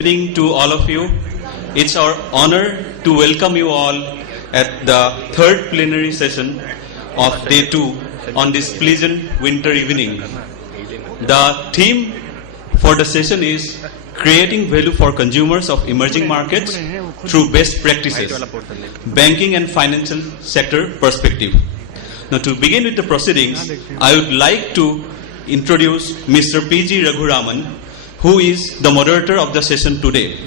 Good evening to all of you. It's our honor to welcome you all at the third plenary session of day 2 on this pleasant winter evening. The theme for the session is creating value for consumers of emerging markets through best practices, banking and financial sector perspective. Now to begin with the proceedings, I would like to introduce Mr. P.G. Raghuraman, who is the moderator of the session today.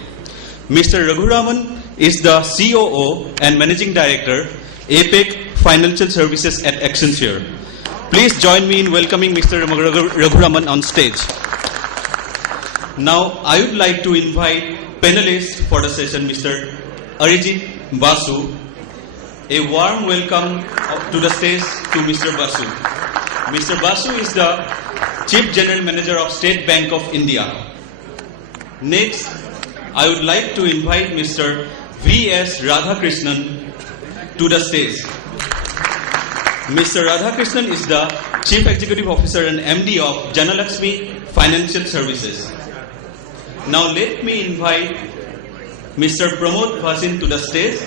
Mr. Raghuraman is the COO and Managing Director, APEC Financial Services at Accenture. Please join me in welcoming Mr. Raghuraman on stage. Now, I would like to invite panelists for the session, Mr. Arijit Basu. A warm welcome to the stage to Mr. Basu. Mr. Basu is the Chief General Manager of State Bank of India. Next, I would like to invite Mr. V.S. Radhakrishnan to the stage. Mr. Radhakrishnan is the Chief Executive Officer and MD of Janalakshmi Financial Services. Now let me invite Mr. Pramod Bhasin to the stage.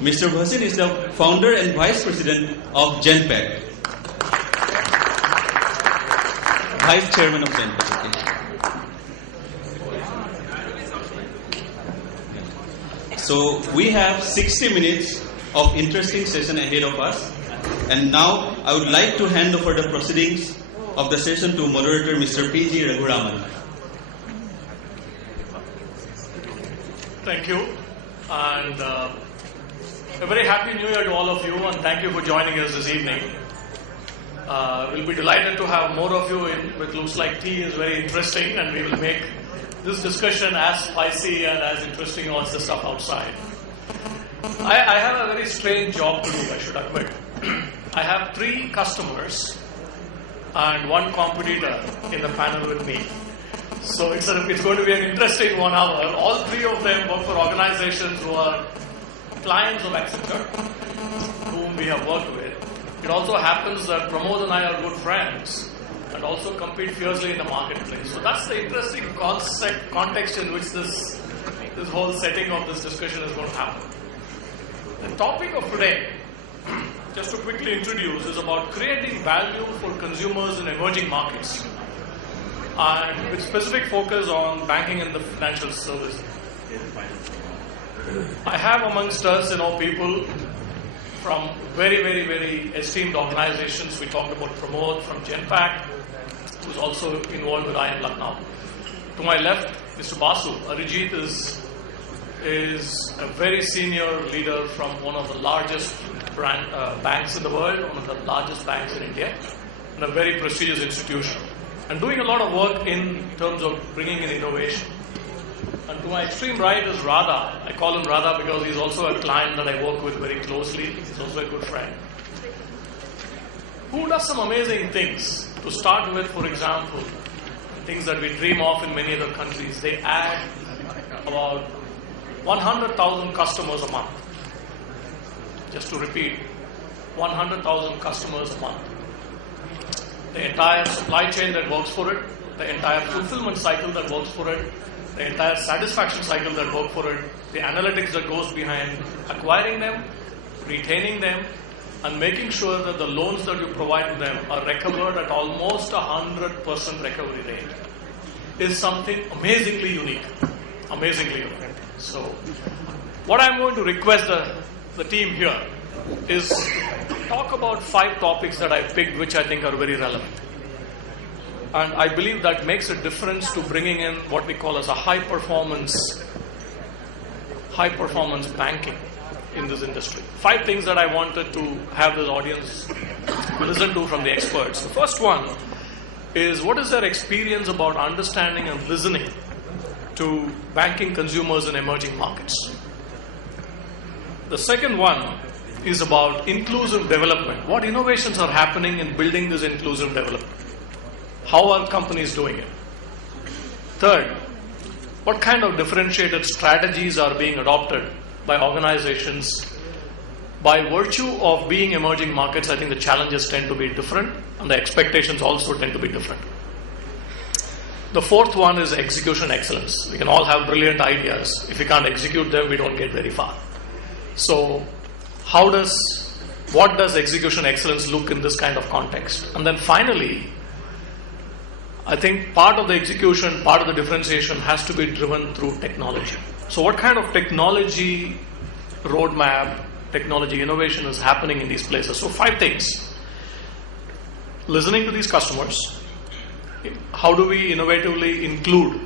Mr. Bhasin is the Founder and Vice President of Genpact. Vice Chairman of Genpact. So we have 60 minutes of interesting session ahead of us. And now I would like to hand over the proceedings of the session to moderator Mr. P.G. Raghuraman. Thank you. And a very happy new year to all of you, and thank you for joining us this evening. We'll be delighted to have more of you in, which looks like tea is very interesting, and we will make this discussion as spicy and as interesting as the stuff outside. I have a very strange job to do, I should admit. I have 3 customers and 1 competitor in the panel with me. So it's going to be an interesting 1 hour. All 3 of them work for organizations who are clients of Accenture, whom we have worked with. It also happens that Pramod and I are good friends and also compete fiercely in the marketplace. So that's the interesting context in which this whole setting of this discussion is going to happen. The topic of today, just to quickly introduce, is about creating value for consumers in emerging markets, and with specific focus on banking and the financial services. I have amongst us, people from very, very, very esteemed organizations. We talked about Pramod from Genpact, who's also involved with IIM Lucknow. To my left, Mr. Basu. Arijit is a very senior leader from one of the largest banks in the world, one of the largest banks in India, and a very prestigious institution, and doing a lot of work in terms of bringing in innovation. And to my extreme right is Radha. I call him Radha because he's also a client that I work with very closely. He's also a good friend, who does some amazing things. To start with, for example, things that we dream of in many other countries. They add about 100,000 customers a month. Just to repeat, 100,000 customers a month. The entire supply chain that works for it, the entire fulfillment cycle that works for it, the entire satisfaction cycle that works for it, the analytics that goes behind acquiring them, retaining them, and making sure that the loans that you provide to them are recovered at almost 100% recovery rate is something amazingly unique. Amazingly unique. So, what I'm going to request the team here is talk about 5 topics that I picked, which I think are very relevant. And I believe that makes a difference to bringing in what we call as a high performance banking in this industry. 5 things that I wanted to have this audience listen to from the experts. The first one is, what is their experience about understanding and listening to banking consumers in emerging markets? The second one is about inclusive development. What innovations are happening in building this inclusive development? How are companies doing it? Third, what kind of differentiated strategies are being adopted by organizations? By virtue of being emerging markets, I think the challenges tend to be different and the expectations also tend to be different. The fourth one is execution excellence. We can all have brilliant ideas. If we can't execute them, we don't get very far. So, what does execution excellence look in this kind of context? And then finally, I think part of the execution, part of the differentiation has to be driven through technology. So what kind of technology roadmap, technology innovation is happening in these places? So 5 things. Listening to these customers. How do we innovatively include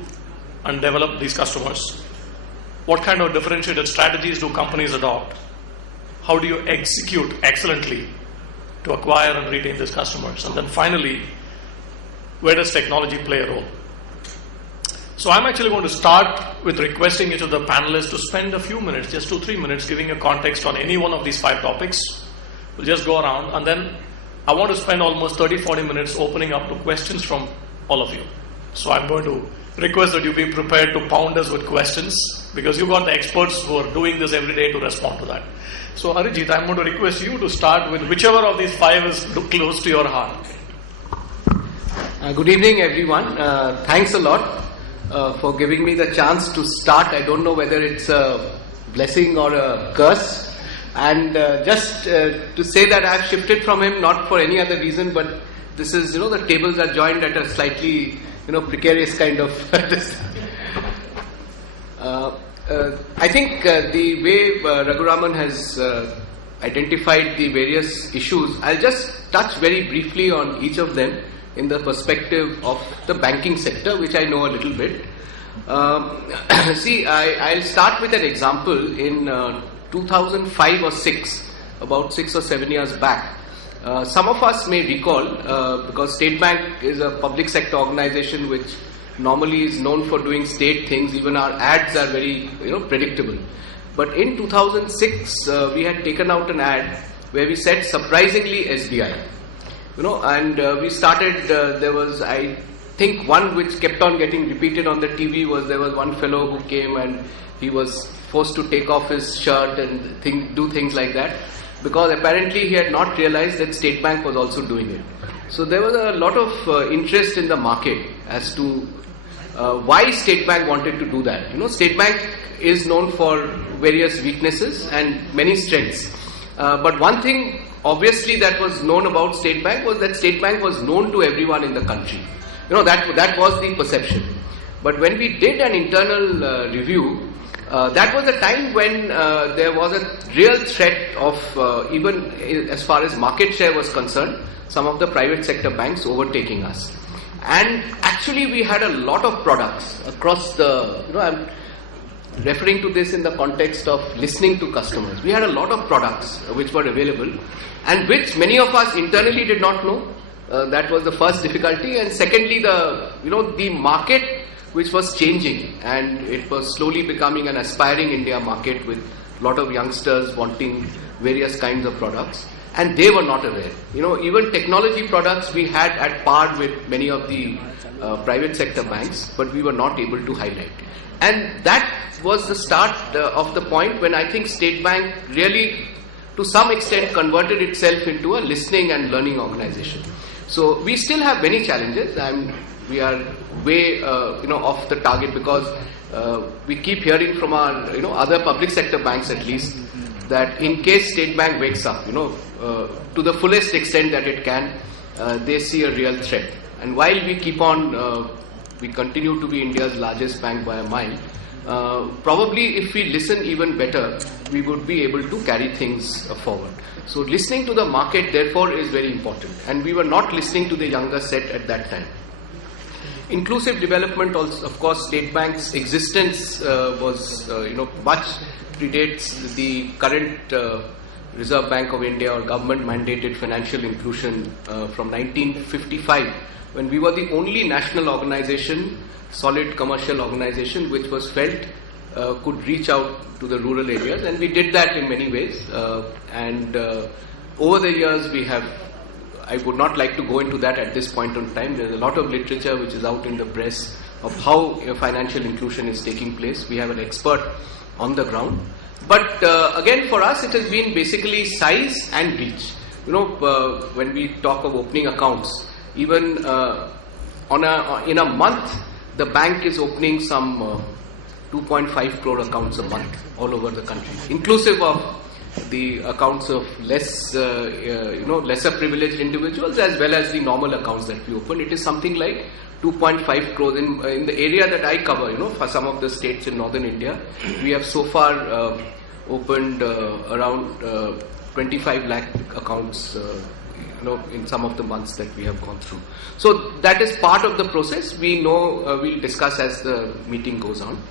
and develop these customers? What kind of differentiated strategies do companies adopt? How do you execute excellently to acquire and retain these customers? And then finally, where does technology play a role? So I'm actually going to start with requesting each of the panelists to spend a few minutes, just 2-3 minutes, giving a context on any one of these 5 topics. We'll just go around, and then I want to spend almost 30-40 minutes opening up to questions from all of you. So I'm going to request that you be prepared to pound us with questions, because you've got the experts who are doing this every day to respond to that. So Arijit, I'm going to request you to start with whichever of these 5 is close to your heart. Good evening, everyone. Thanks a lot for giving me the chance to start. I don't know whether it's a blessing or a curse. And just to say that I've shifted from him, not for any other reason, but this is, the tables are joined at a slightly, precarious kind of. I think the way Raghuraman has identified the various issues, I'll just touch very briefly on each of them in the perspective of the banking sector, which I know a little bit. See, I'll start with an example. In 2005 or 6, about 6 or 7 years back, some of us may recall, because State Bank is a public sector organization which normally is known for doing state things. Even our ads are very predictable. But in 2006, we had taken out an ad where we said, surprisingly SBI. And we started, there was, I think, one which kept on getting repeated on the TV was, there was one fellow who came and he was forced to take off his shirt and do things like that, because apparently he had not realized that State Bank was also doing it. So there was a lot of interest in the market as to why State Bank wanted to do that. State Bank is known for various weaknesses and many strengths. But one thing obviously that was known about State Bank was that State Bank was known to everyone in the country. That was the perception. But when we did an internal review, that was a time when there was a real threat of even as far as market share was concerned, some of the private sector banks overtaking us. And actually we had a lot of products across the, I'm referring to this in the context of listening to customers. We had a lot of products which were available and which many of us internally did not know. That was the first difficulty. And secondly, the market which was changing, and it was slowly becoming an aspiring India market with a lot of youngsters wanting various kinds of products, and they were not aware. Even technology products we had at par with many of the private sector banks, but we were not able to highlight. And that was the start of the point when I think State Bank really, to some extent, converted itself into a listening and learning organization. So we still have many challenges, and we are way off the target, because we keep hearing from our other public sector banks at least that in case State Bank wakes up to the fullest extent that it can, they see a real threat. And while we keep on we continue to be India's largest bank by a mile, probably if we listen even better, we would be able to carry things forward. So listening to the market therefore is very important, and we were not listening to the younger set at that time. Inclusive development also, of course, State Bank's existence was much predates the current Reserve Bank of India or government mandated financial inclusion from 1955, when we were the only national organization, solid commercial organization, which was felt could reach out to the rural areas, and we did that in many ways. And over the years we have, I would not like to go into that at this point in time. There is a lot of literature which is out in the press of how financial inclusion is taking place. We have an expert on the ground. But again, for us, it has been basically size and reach. When we talk of opening accounts, even in a month, the bank is opening some 2.5 crore accounts a month all over the country, inclusive of the accounts of lesser privileged individuals as well as the normal accounts that we open. It is something like 2.5 crores in the area that I cover. For some of the states in northern India, we have so far opened around 25 lakh accounts. In some of the months that we have gone through. So that is part of the process. We know we'll discuss as the meeting goes on.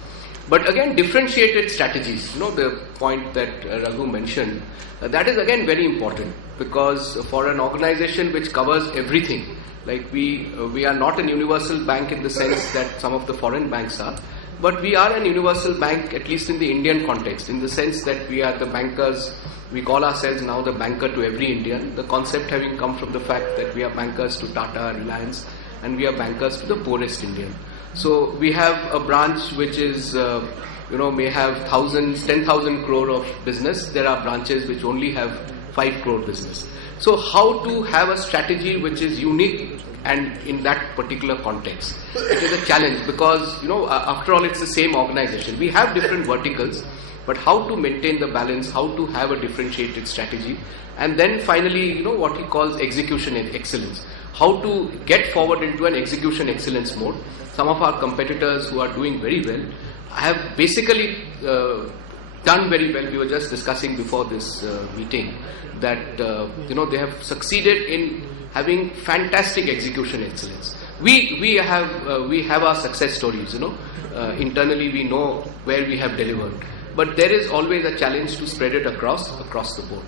But again, differentiated strategies, the point that Raghu mentioned, that is again very important, because for an organization which covers everything, like we are not an universal bank in the sense that some of the foreign banks are, but we are an universal bank, at least in the Indian context, in the sense that we are the bankers. We call ourselves now the banker to every Indian, the concept having come from the fact that we are bankers to Tata, Reliance, and we are bankers to the poorest Indian. So we have a branch which is, may have 10,000 crore of business. There are branches which only have 5 crore business. So how to have a strategy which is unique and in that particular context? It is a challenge because, after all, it's the same organization. We have different verticals. But how to maintain the balance, how to have a differentiated strategy, and then finally, what he calls execution excellence. How to get forward into an execution excellence mode. Some of our competitors who are doing very well have basically done very well. We were just discussing before this meeting that they have succeeded in having fantastic execution excellence. We have our success stories. Internally we know where we have delivered. But there is always a challenge to spread it across the board.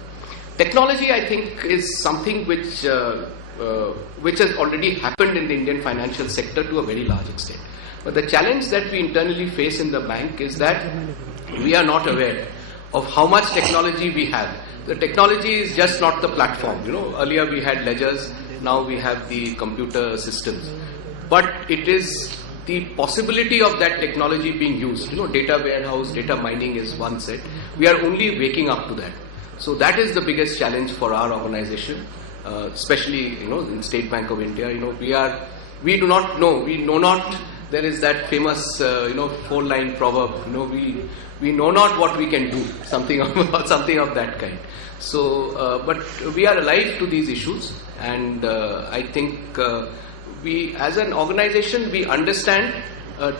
Technology, I think, is something which has already happened in the Indian financial sector to a very large extent. But the challenge that we internally face in the bank is that we are not aware of how much technology we have. The technology is just not the platform. Earlier we had ledgers, now we have the computer systems. But it is the possibility of that technology being used. Data warehouse, data mining is one set. We are only waking up to that. So that is the biggest challenge for our organization, especially in State Bank of India. We do not know. We know not. There is that famous 4-line proverb. We know not what we can do. Something of that kind. So, but we are alive to these issues, and I think. We, as an organization, we understand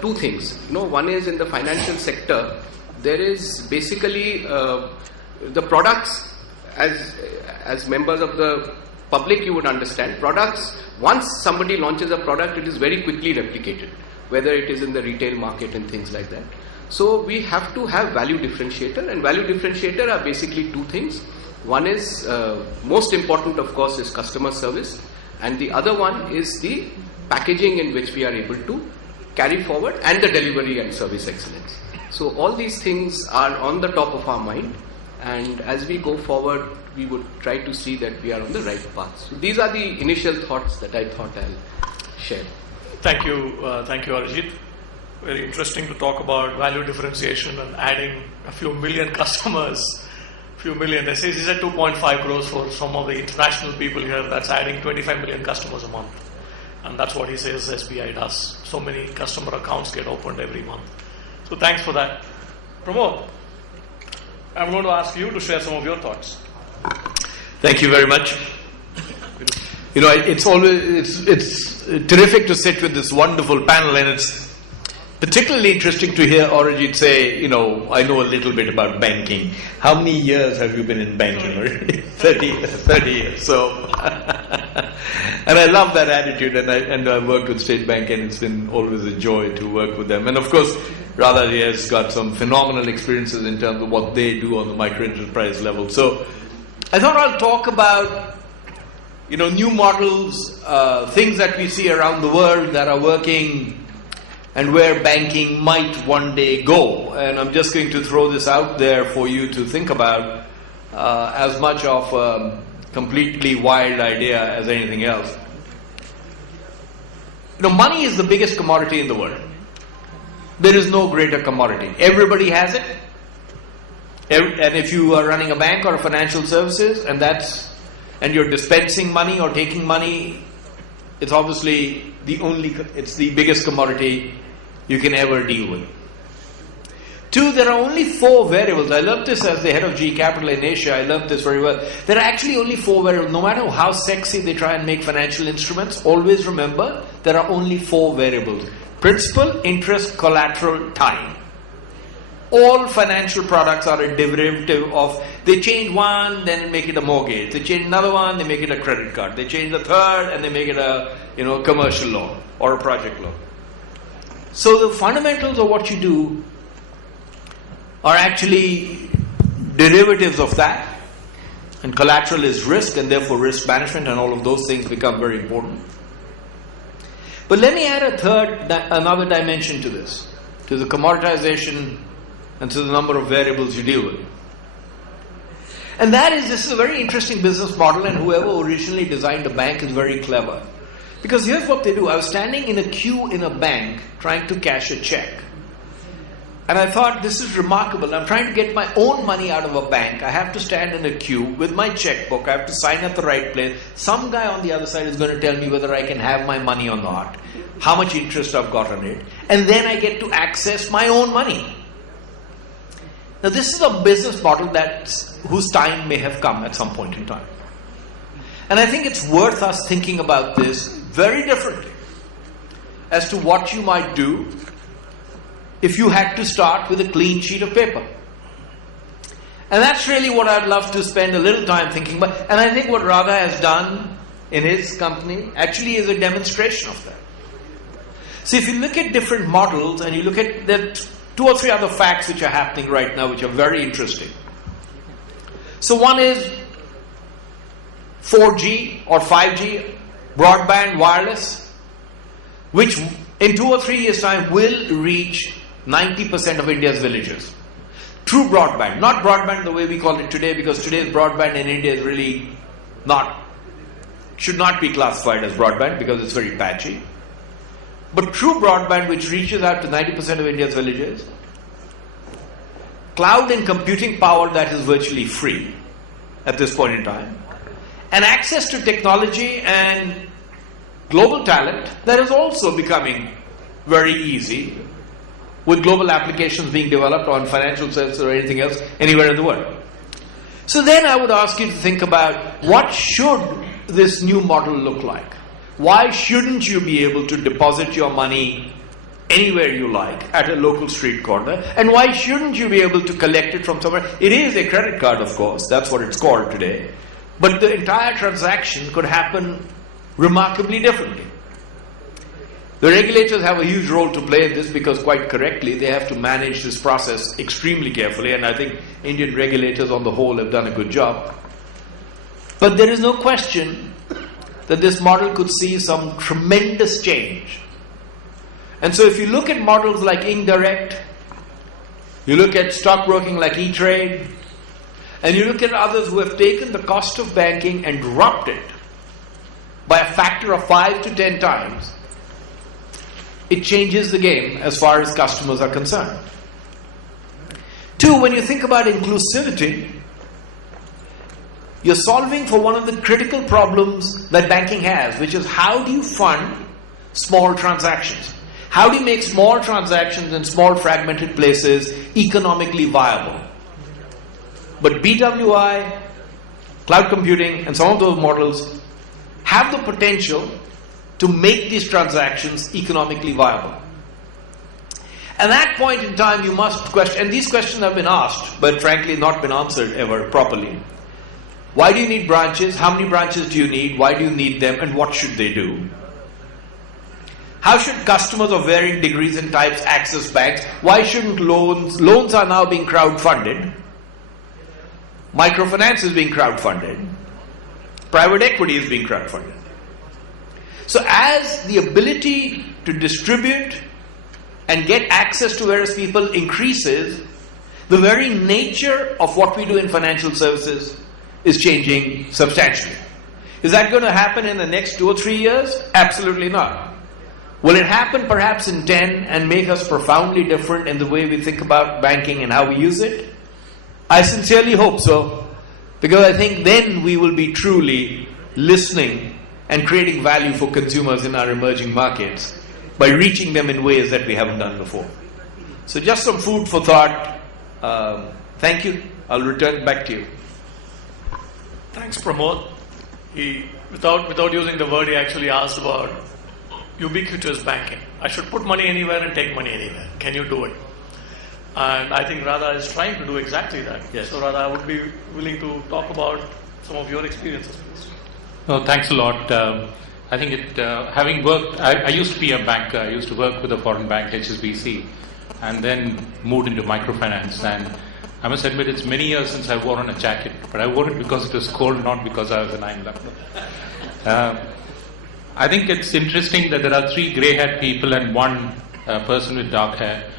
two things. One is in the financial sector, there is basically the products, as members of the public you would understand, products, once somebody launches a product, it is very quickly replicated, whether it is in the retail market and things like that. So we have to have value differentiator, and value differentiator are basically two things. One is, most important of course, is customer service. And the other one is the packaging in which we are able to carry forward, and the delivery and service excellence. So all these things are on the top of our mind, and as we go forward, we would try to see that we are on the right path. So these are the initial thoughts that I thought I'll share. Thank you, Arijit. Very interesting to talk about value differentiation and adding a few million customers. Few million. He said 2.5 crores for some of the international people here. That's adding 25 million customers a month. And that's what he says SBI does. So many customer accounts get opened every month. So thanks for that. Pramod, I'm going to ask you to share some of your thoughts. Thank you very much. It's terrific to sit with this wonderful panel, and it's particularly interesting to hear Arijit say, I know a little bit about banking. How many years have you been in banking already? 30 years. So, and I love that attitude, and I've worked with State Bank, and it's been always a joy to work with them. And of course, Radha has got some phenomenal experiences in terms of what they do on the micro enterprise level. So, I thought I'll talk about, new models, things that we see around the world that are working, and where banking might one day go. And I'm just going to throw this out there for you to think about, as much of a completely wild idea as anything else. Money is the biggest commodity in the world. There is no greater commodity. Everybody has it. And if you are running a bank or a financial services, and you're dispensing money or taking money, it's obviously it's the biggest commodity you can ever deal with. 2, there are only 4 variables. I learned this as the head of GE Capital in Asia. I learned this very well. There are actually only 4 variables. No matter how sexy they try and make financial instruments, always remember there are only 4 variables. Principal, interest, collateral, time. All financial products are a derivative of, they change one, then make it a mortgage. They change another one, they make it a credit card. They change the third, and they make it a commercial loan or a project loan. So the fundamentals of what you do are actually derivatives of that. And collateral is risk, and therefore risk management, and all of those things become very important. But let me add another dimension to this, to the commoditization and to the number of variables you deal with. And that is, this is a very interesting business model, and whoever originally designed the bank is very clever. Because here's what they do. I was standing in a queue in a bank trying to cash a check. And I thought, this is remarkable. I'm trying to get my own money out of a bank. I have to stand in a queue with my checkbook. I have to sign at the right place. Some guy on the other side is going to tell me whether I can have my money or not, how much interest I've got on it. And then I get to access my own money. Now, this is a business model whose time may have come at some point in time. And I think it's worth us thinking about this very differently as to what you might do if you had to start with a clean sheet of paper. And that's really what I'd love to spend a little time thinking about. And I think what Radha has done in his company actually is a demonstration of that. So if you look at different models and you look at the 2 or 3 other facts which are happening right now which are very interesting. So one is 4G or 5G, broadband, wireless, which in 2 or 3 years' time will reach 90% of India's villages. True broadband, not broadband the way we call it today, because today's broadband in India is really should not be classified as broadband because it's very patchy. But true broadband which reaches out to 90% of India's villages, cloud and computing power that is virtually free at this point in time, and access to technology and global talent that is also becoming very easy, with global applications being developed on financial services or anything else anywhere in the world. So then I would ask you to think about, what should this new model look like? Why shouldn't you be able to deposit your money anywhere you like at a local street corner? And why shouldn't you be able to collect it from somewhere? It is a credit card, of course, that's what it's called today. But the entire transaction could happen remarkably differently. The regulators have a huge role to play in this, because quite correctly they have to manage this process extremely carefully, and I think Indian regulators on the whole have done a good job. But there is no question that this model could see some tremendous change. And so if you look at models like Indirect, you look at stockbroking like E-Trade, and you look at others who have taken the cost of banking and dropped it by a factor of 5 to 10 times, it changes the game as far as customers are concerned. 2, when you think about inclusivity, you're solving for one of the critical problems that banking has, which is, how do you fund small transactions? How do you make small transactions in small fragmented places economically viable? But BWI, cloud computing, and some of those models have the potential to make these transactions economically viable. At that point in time, you must question, and these questions have been asked, but frankly not been answered ever properly. Why do you need branches? How many branches do you need? Why do you need them? And what should they do? How should customers of varying degrees and types access banks? Why shouldn't loans? Loans are now being crowdfunded. Microfinance is being crowdfunded. Private equity is being crowdfunded. So as the ability to distribute and get access to various people increases, the very nature of what we do in financial services is changing substantially. Is that going to happen in the next 2 or 3 years? Absolutely not. Will it happen perhaps in 10 and make us profoundly different in the way we think about banking and how we use it? I sincerely hope so, because I think then we will be truly listening and creating value for consumers in our emerging markets by reaching them in ways that we haven't done before. So just some food for thought. Thank you. I'll return back to you. Thanks, Pramod. He, without using the word, he actually asked about ubiquitous banking. I should put money anywhere and take money anywhere. Can you do it? And I think Radha is trying to do exactly that. Yes. So Radha, I would be willing to talk about some of your experiences, please. No, thanks a lot. I think having worked, I used to be a banker. I used to work with a foreign bank, HSBC, and then moved into microfinance. And I must admit, it's many years since I wore on a jacket, but I wore it because it was cold, not because I was an Lucknow. I think it's interesting that there are 3 grey-haired people and 1 person with dark hair.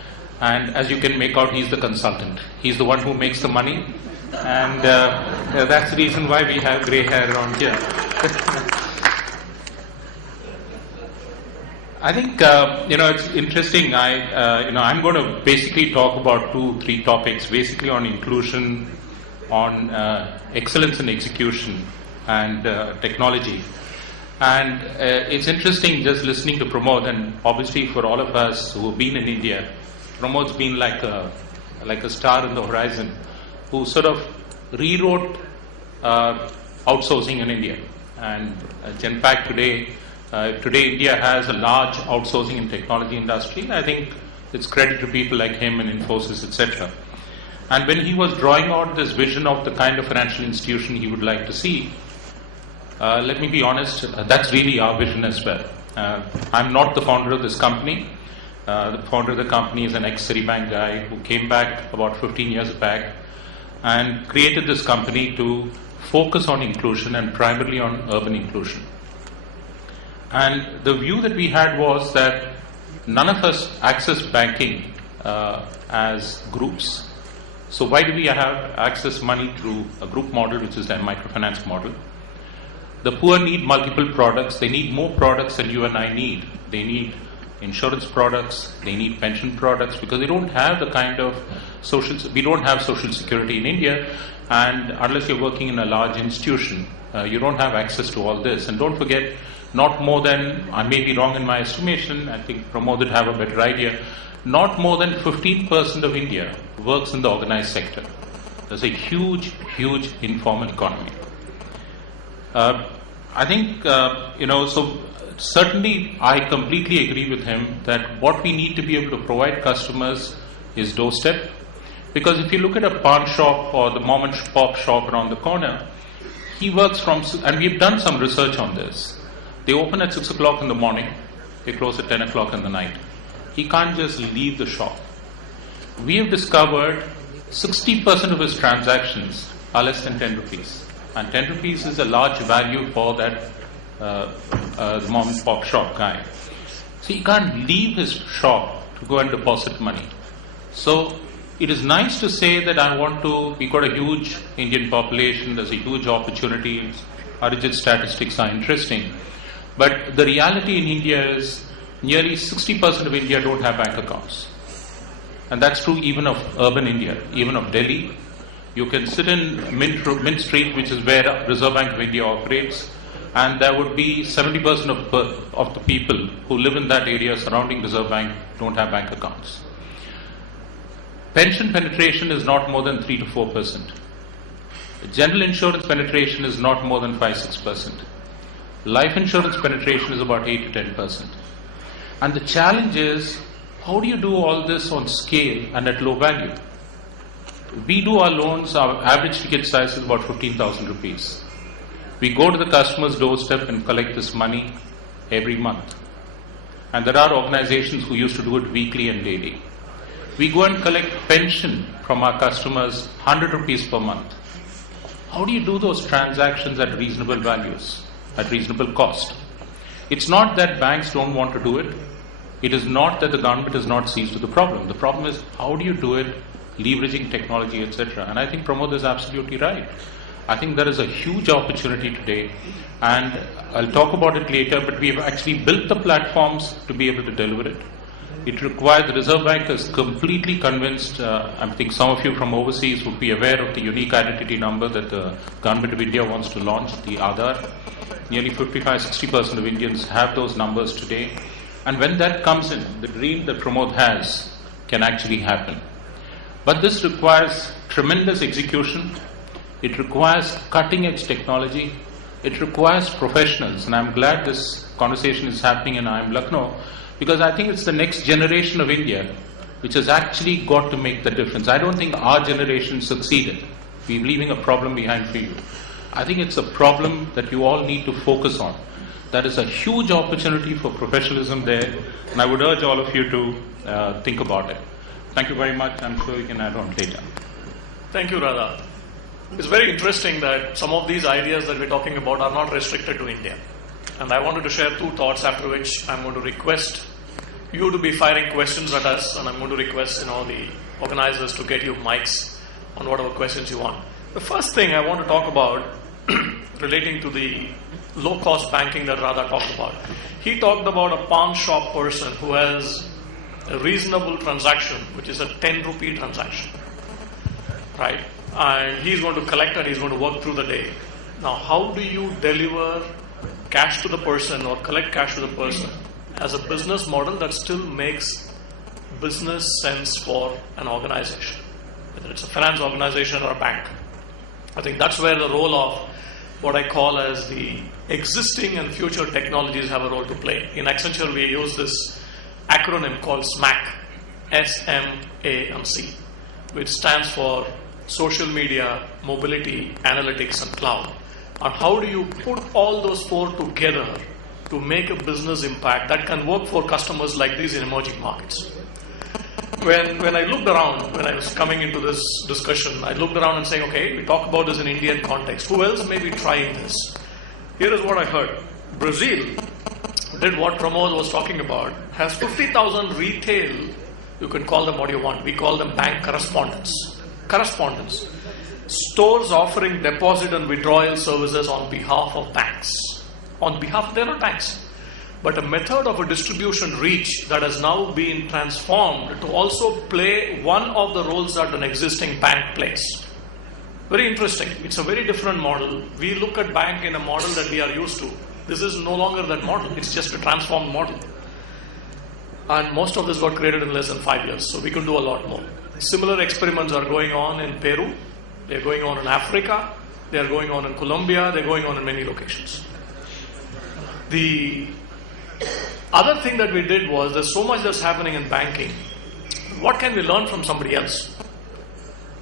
And as you can make out, he's the consultant. He's the one who makes the money. And that's the reason why we have grey hair around here. I think, it's interesting. I'm going to basically talk about 2-3 topics, basically on inclusion, on excellence in execution, and technology. And it's interesting just listening to Pramod, and obviously for all of us who have been in India, Pramod's been like a star in the horizon, who sort of rewrote outsourcing in India. And Genpact today India has a large outsourcing and technology industry. I think it's credit to people like him and Infosys, etc. And when he was drawing out this vision of the kind of financial institution he would like to see, let me be honest, that's really our vision as well. I'm not the founder of this company. The founder of the company is an ex-Citibank guy who came back about 15 years back and created this company to focus on inclusion and primarily on urban inclusion. And the view that we had was that none of us access banking as groups. So why do we have access money through a group model, which is a microfinance model? The poor need multiple products. They need more products than you and I need. They need insurance products, they need pension products, because they don't have the kind of we don't have social security in India, and unless you're working in a large institution, you don't have access to all this. And don't forget, not more than, I may be wrong in my estimation, I think Pramod would have a better idea, not more than 15% of India works in the organized sector. There's a huge informal economy. I think, so certainly I completely agree with him that what we need to be able to provide customers is doorstep. Because if you look at a pawn shop or the mom and pop shop around the corner, he works from, and we've done some research on this. They open at 6 o'clock in the morning, they close at 10 o'clock in the night. He can't just leave the shop. We have discovered 60% of his transactions are less than 10 rupees. And 10 rupees is a large value for that the mom and pop shop guy. So he can't leave his shop to go and deposit money. So it is nice to say that we got a huge Indian population, there's a huge opportunity, Arijit statistics are interesting. But the reality in India is nearly 60% of India don't have bank accounts. And that's true even of urban India, even of Delhi. You can sit in Mint Street, which is where Reserve Bank of India operates, and there would be 70% of the people who live in that area surrounding Reserve Bank don't have bank accounts. Pension penetration is not more than 3 to 4%. General insurance penetration is not more than 5-6%. Life insurance penetration is about 8 to 10%. And the challenge is, how do you do all this on scale and at low value? We do our loans, our average ticket size is about 15,000 rupees. We go to the customer's doorstep and collect this money every month. And there are organizations who used to do it weekly and daily. We go and collect pension from our customers, 100 rupees per month. How do you do those transactions at reasonable values, at reasonable cost? It's not that banks don't want to do it. It is not that the government is not seized with the problem. The problem is, how do you do it, leveraging technology, etc. And I think Pramod is absolutely right. I think there is a huge opportunity today, and I'll talk about it later, but we have actually built the platforms to be able to deliver it. It requires, the Reserve Bank is completely convinced, I think some of you from overseas would be aware of the unique identity number that the Government of India wants to launch, the Aadhaar. Nearly 55-60% of Indians have those numbers today. And when that comes in, the dream that Pramod has can actually happen. But this requires tremendous execution. It requires cutting edge technology. It requires professionals. And I'm glad this conversation is happening in IIM Lucknow, because I think it's the next generation of India which has actually got to make the difference. I don't think our generation succeeded. We're leaving a problem behind for you. I think it's a problem that you all need to focus on. That is a huge opportunity for professionalism there, and I would urge all of you to think about it. Thank you very much. I'm sure you can add on later. Thank you, Radha. It's very interesting that some of these ideas that we're talking about are not restricted to India. And I wanted to share two thoughts, after which I'm going to request you to be firing questions at us, and I'm going to request the organizers to get you mics on whatever questions you want. The first thing I want to talk about relating to the low-cost banking that Radha talked about. He talked about a pawn shop person who has a reasonable transaction, which is a 10 rupee transaction, right? And he's going to collect and he's going to work through the day. Now, how do you deliver cash to the person or collect cash to the person as a business model that still makes business sense for an organization, whether it's a finance organization or a bank? I think that's where the role of what I call as the existing and future technologies have a role to play. In Accenture, we use this acronym called SMAC, S-M-A-C, which stands for social media, mobility, analytics, and cloud. And how do you put all those four together to make a business impact that can work for customers like these in emerging markets? When I looked around, when I was coming into this discussion, I looked around and saying, okay, we talk about this in Indian context. Who else may be trying this? Here is what I heard. Brazil did what Pramod was talking about, has 50,000 retail, you can call them what you want. We call them bank correspondents. Correspondents. Stores offering deposit and withdrawal services on behalf of banks. On behalf, they're not banks. But a method of a distribution reach that has now been transformed to also play one of the roles that an existing bank plays. Very interesting. It's a very different model. We look at bank in a model that we are used to. This is no longer that model. It's just a transformed model. And most of this got created in less than 5 years. So we can do a lot more. Similar experiments are going on in Peru. They're going on in Africa. They're going on in Colombia. They're going on in many locations. The other thing that we did was, there's so much that's happening in banking. What can we learn from somebody else?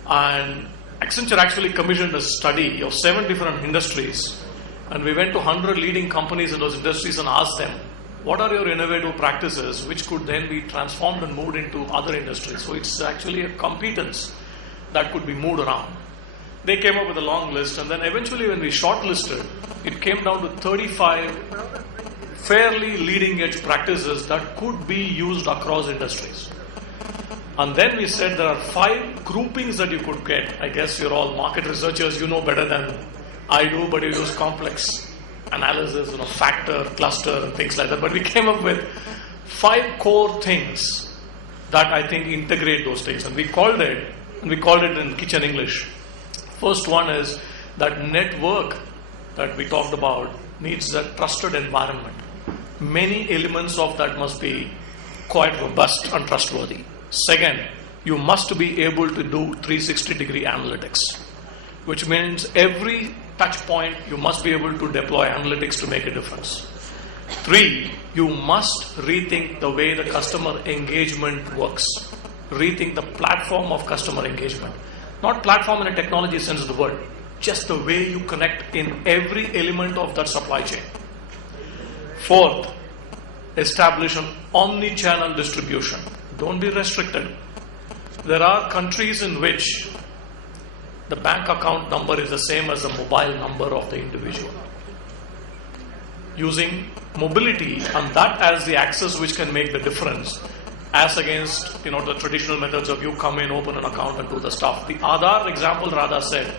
And Accenture actually commissioned a study of 7 different industries. And we went to 100 leading companies in those industries and asked them, what are your innovative practices which could then be transformed and moved into other industries? So it's actually a competence that could be moved around. They came up with a long list, and then eventually when we shortlisted, it came down to 35 fairly leading edge practices that could be used across industries. And then we said there are 5 groupings that you could get. I guess you're all market researchers, you know better than I do, but you use complex analysis, factor, cluster, and things like that. But we came up with 5 core things that I think integrate those things. And we called it in kitchen English. First one is that network that we talked about needs a trusted environment. Many elements of that must be quite robust and trustworthy. Second, you must be able to do 360-degree analytics, which means every touch point you must be able to deploy analytics to make a difference. 3, you must rethink the way the customer engagement works. Rethink the platform of customer engagement. Not platform in a technology sense of the word, just the way you connect in every element of that supply chain. 4th, establish an omni-channel distribution. Don't be restricted. There are countries in which the bank account number is the same as the mobile number of the individual. Using mobility and that as the access which can make the difference, as against the traditional methods of you come in, open an account and do the stuff. The Aadhaar example Radha said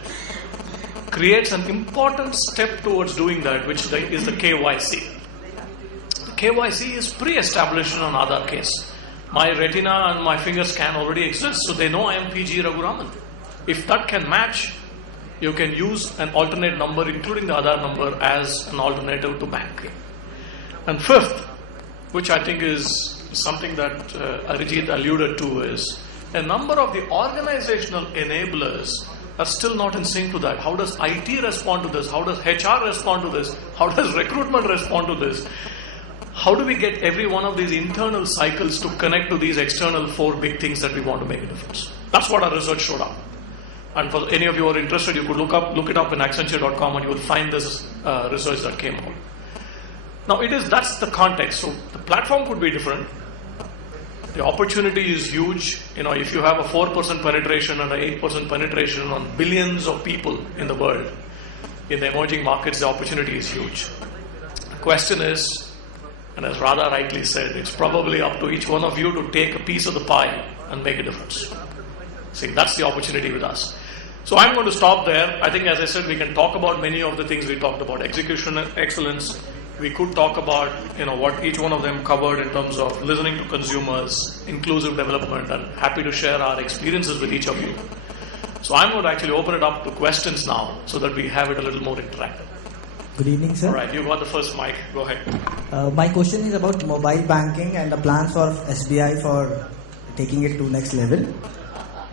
creates an important step towards doing that, which is the KYC. The KYC is pre-established in an Aadhaar case. My retina and my finger scan already exist, so they know I am PG Raghuraman. If that can match, you can use an alternate number, including the Aadhaar number, as an alternative to banking. And 5th, which I think is something that Arijit alluded to, is a number of the organizational enablers are still not in sync to that. How does IT respond to this? How does HR respond to this? How does recruitment respond to this? How do we get every one of these internal cycles to connect to these external 4 big things that we want to make a difference? That's what our research showed up. And for any of you who are interested, you could look it up in Accenture.com and you will find this research that came out. Now that's the context. So the platform could be different. The opportunity is huge. If you have a 4% penetration and an 8% penetration on billions of people in the world, in the emerging markets, the opportunity is huge. The question is, and as Radha rightly said, it's probably up to each one of you to take a piece of the pie and make a difference. See, that's the opportunity with us. So I'm going to stop there. I think, as I said, we can talk about many of the things we talked about. Execution excellence. We could talk about what each one of them covered in terms of listening to consumers, inclusive development, and happy to share our experiences with each of you. So I'm going to actually open it up to questions now so that we have it a little more interactive. Good evening, sir. All right, you got the first mic. Go ahead. My question is about mobile banking and the plans for SBI for taking it to next level.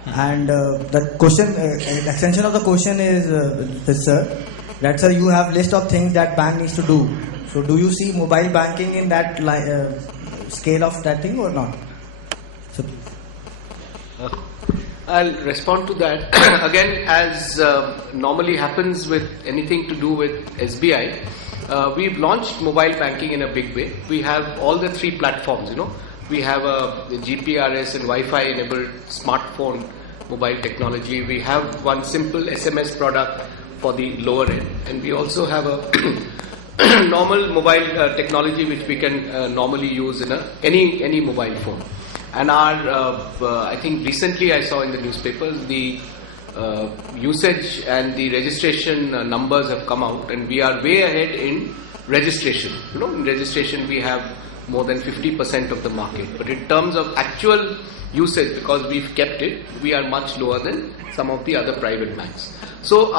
And the question, extension of the question is this, sir. That, sir, you have list of things that bank needs to do. So do you see mobile banking in that scale of that thing or not? So, I'll respond to that. Again, as normally happens with anything to do with SBI, we've launched mobile banking in a big way. We have all the 3 platforms, We have a GPRS and Wi-Fi enabled smartphone mobile technology. We have one simple SMS product for the lower end. And we also have a normal mobile technology which we can normally use in any mobile phone. And I think recently I saw in the newspapers the usage and the registration numbers have come out, and we are way ahead in registration. In registration we have more than 50% of the market. But in terms of actual usage, because we've kept it, we are much lower than some of the other private banks. So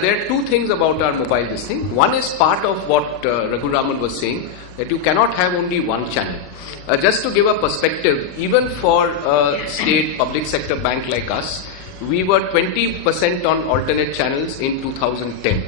there are 2 things about our mobile this thing. One is part of what Raghuraman was saying, that you cannot have only one channel. Just to give a perspective, even for a state public sector bank like us, we were 20% on alternate channels in 2010.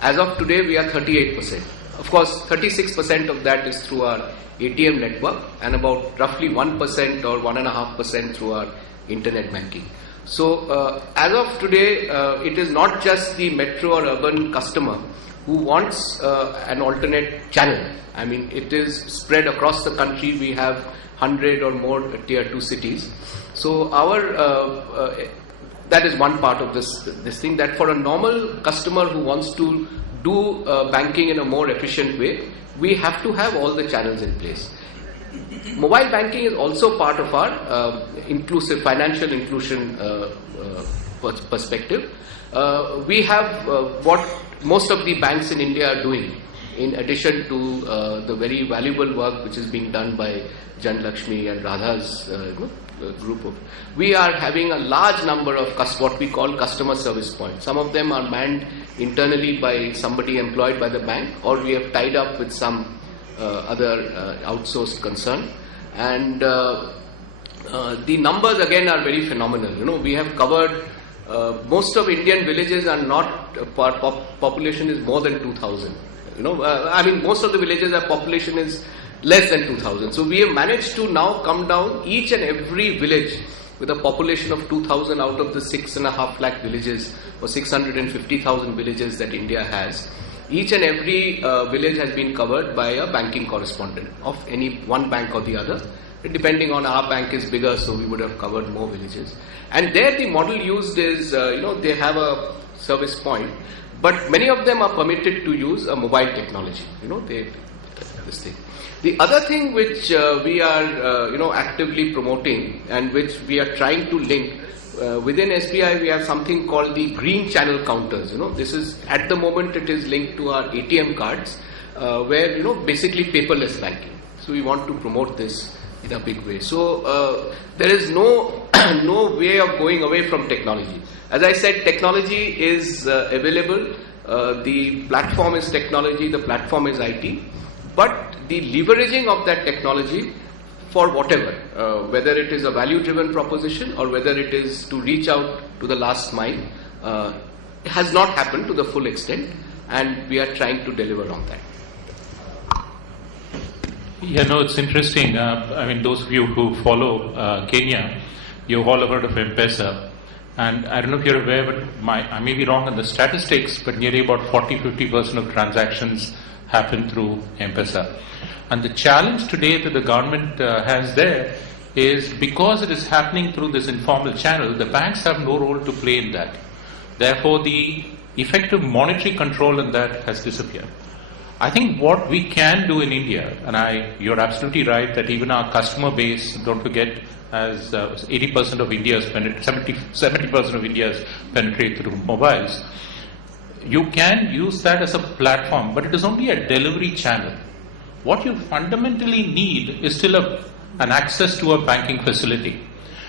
As of today, we are 38%. Of course, 36% of that is through our ATM network, and about roughly 1% or 1.5% through our internet banking. So as of today, it is not just the metro or urban customer who wants an alternate channel. I mean, it is spread across the country. We have 100 or more tier 2 cities. So that is one part of this thing, that for a normal customer who wants to do banking in a more efficient way, we have to have all the channels in place. Mobile banking is also part of our inclusive financial inclusion perspective. We have what most of the banks in India are doing, in addition to the very valuable work which is being done by Jan Lakshmi and Radha's group of. We are having a large number of what we call customer service points. Some of them are manned internally by somebody employed by the bank, or we have tied up with some other outsourced concern. And the numbers again are very phenomenal. We have covered most of Indian villages are not population is more than 2,000. Most of the villages our population is less than 2,000. So we have managed to now come down each and every village with a population of 2,000 out of the 6.5 lakh villages or 650,000 villages that India has. Each and every village has been covered by a banking correspondent of any one bank or the other. Depending on our bank is bigger, so we would have covered more villages. And there the model used is, they have a service point, but many of them are permitted to use a mobile technology. This thing. The other thing which we are, actively promoting and which we are trying to link within SBI, we have something called the green channel counters. This is at the moment it is linked to our ATM cards, where basically paperless banking. So we want to promote this in a big way. So there is no way of going away from technology. As I said, technology is available. The platform is technology. The platform is IT. But the leveraging of that technology for whatever, whether it is a value-driven proposition or whether it is to reach out to the last mile, has not happened to the full extent, and we are trying to deliver on that. Yeah, no, it's interesting. I mean, those of you who follow Kenya, you've all heard of M-Pesa. And I don't know if you're aware, but I may be wrong on the statistics, but nearly about 40-50% of transactions happen through M-Pesa. And the challenge today that the government has there is because it is happening through this informal channel, the banks have no role to play in that. Therefore, the effective monetary control in that has disappeared. I think what we can do in India, and you're absolutely right that even our customer base, don't forget, as 80% of India's 70% of India's penetrate through mobiles. You can use that as a platform, but it is only a delivery channel. What you fundamentally need is still an access to a banking facility.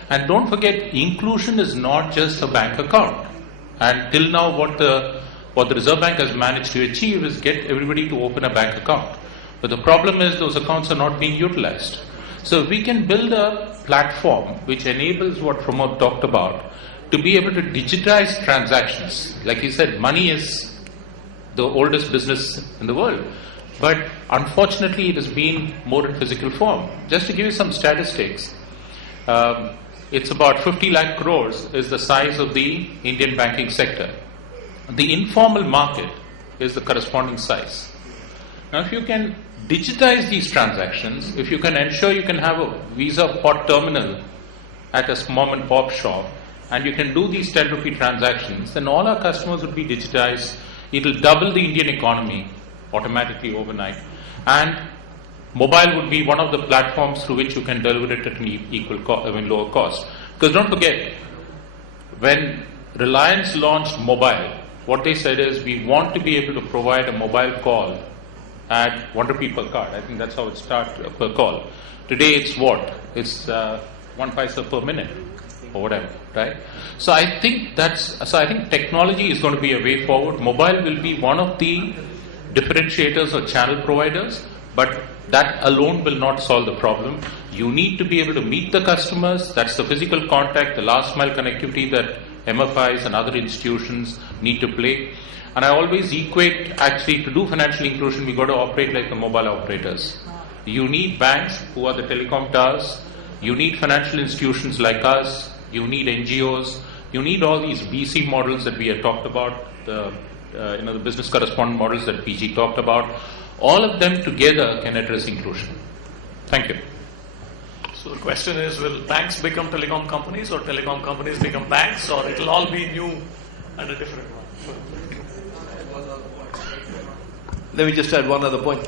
And don't forget, inclusion is not just a bank account. And till now, what the Reserve Bank has managed to achieve is get everybody to open a bank account. But the problem is those accounts are not being utilized. So if we can build a platform which enables what Pramod talked about, to be able to digitize transactions. Like he said, money is the oldest business in the world. But unfortunately, it has been more in physical form. Just to give you some statistics, it's about 50 lakh crores is the size of the Indian banking sector. The informal market is the corresponding size. Now, if you can digitize these transactions, if you can ensure you can have a Visa pot terminal at a mom and pop shop, and you can do these 10 rupee transactions, then all our customers will be digitized. It will double the Indian economy automatically overnight. And mobile would be one of the platforms through which you can deliver it at an lower cost. Because don't forget, when Reliance launched mobile, what they said is we want to be able to provide a mobile call at 1 rupee per card. I think that's how it started per call. Today it's what? It's 1 paisa per minute or whatever, right? So I think technology is going to be a way forward. Mobile will be one of the differentiators or channel providers, but that alone will not solve the problem. You need to be able to meet the customers. That's the physical contact, the last mile connectivity that MFIs and other institutions need to play. And I always equate, actually, to do financial inclusion, we got to operate like the mobile operators. You need banks who are the telecom towers. You need financial institutions like us. You need NGOs. You need all these BC models that we had talked about, the business correspondent models that PG talked about. All of them together can address inclusion. Thank you. So the question is, will banks become telecom companies or telecom companies become banks, or it will all be new and a different one? Let me just add one other point.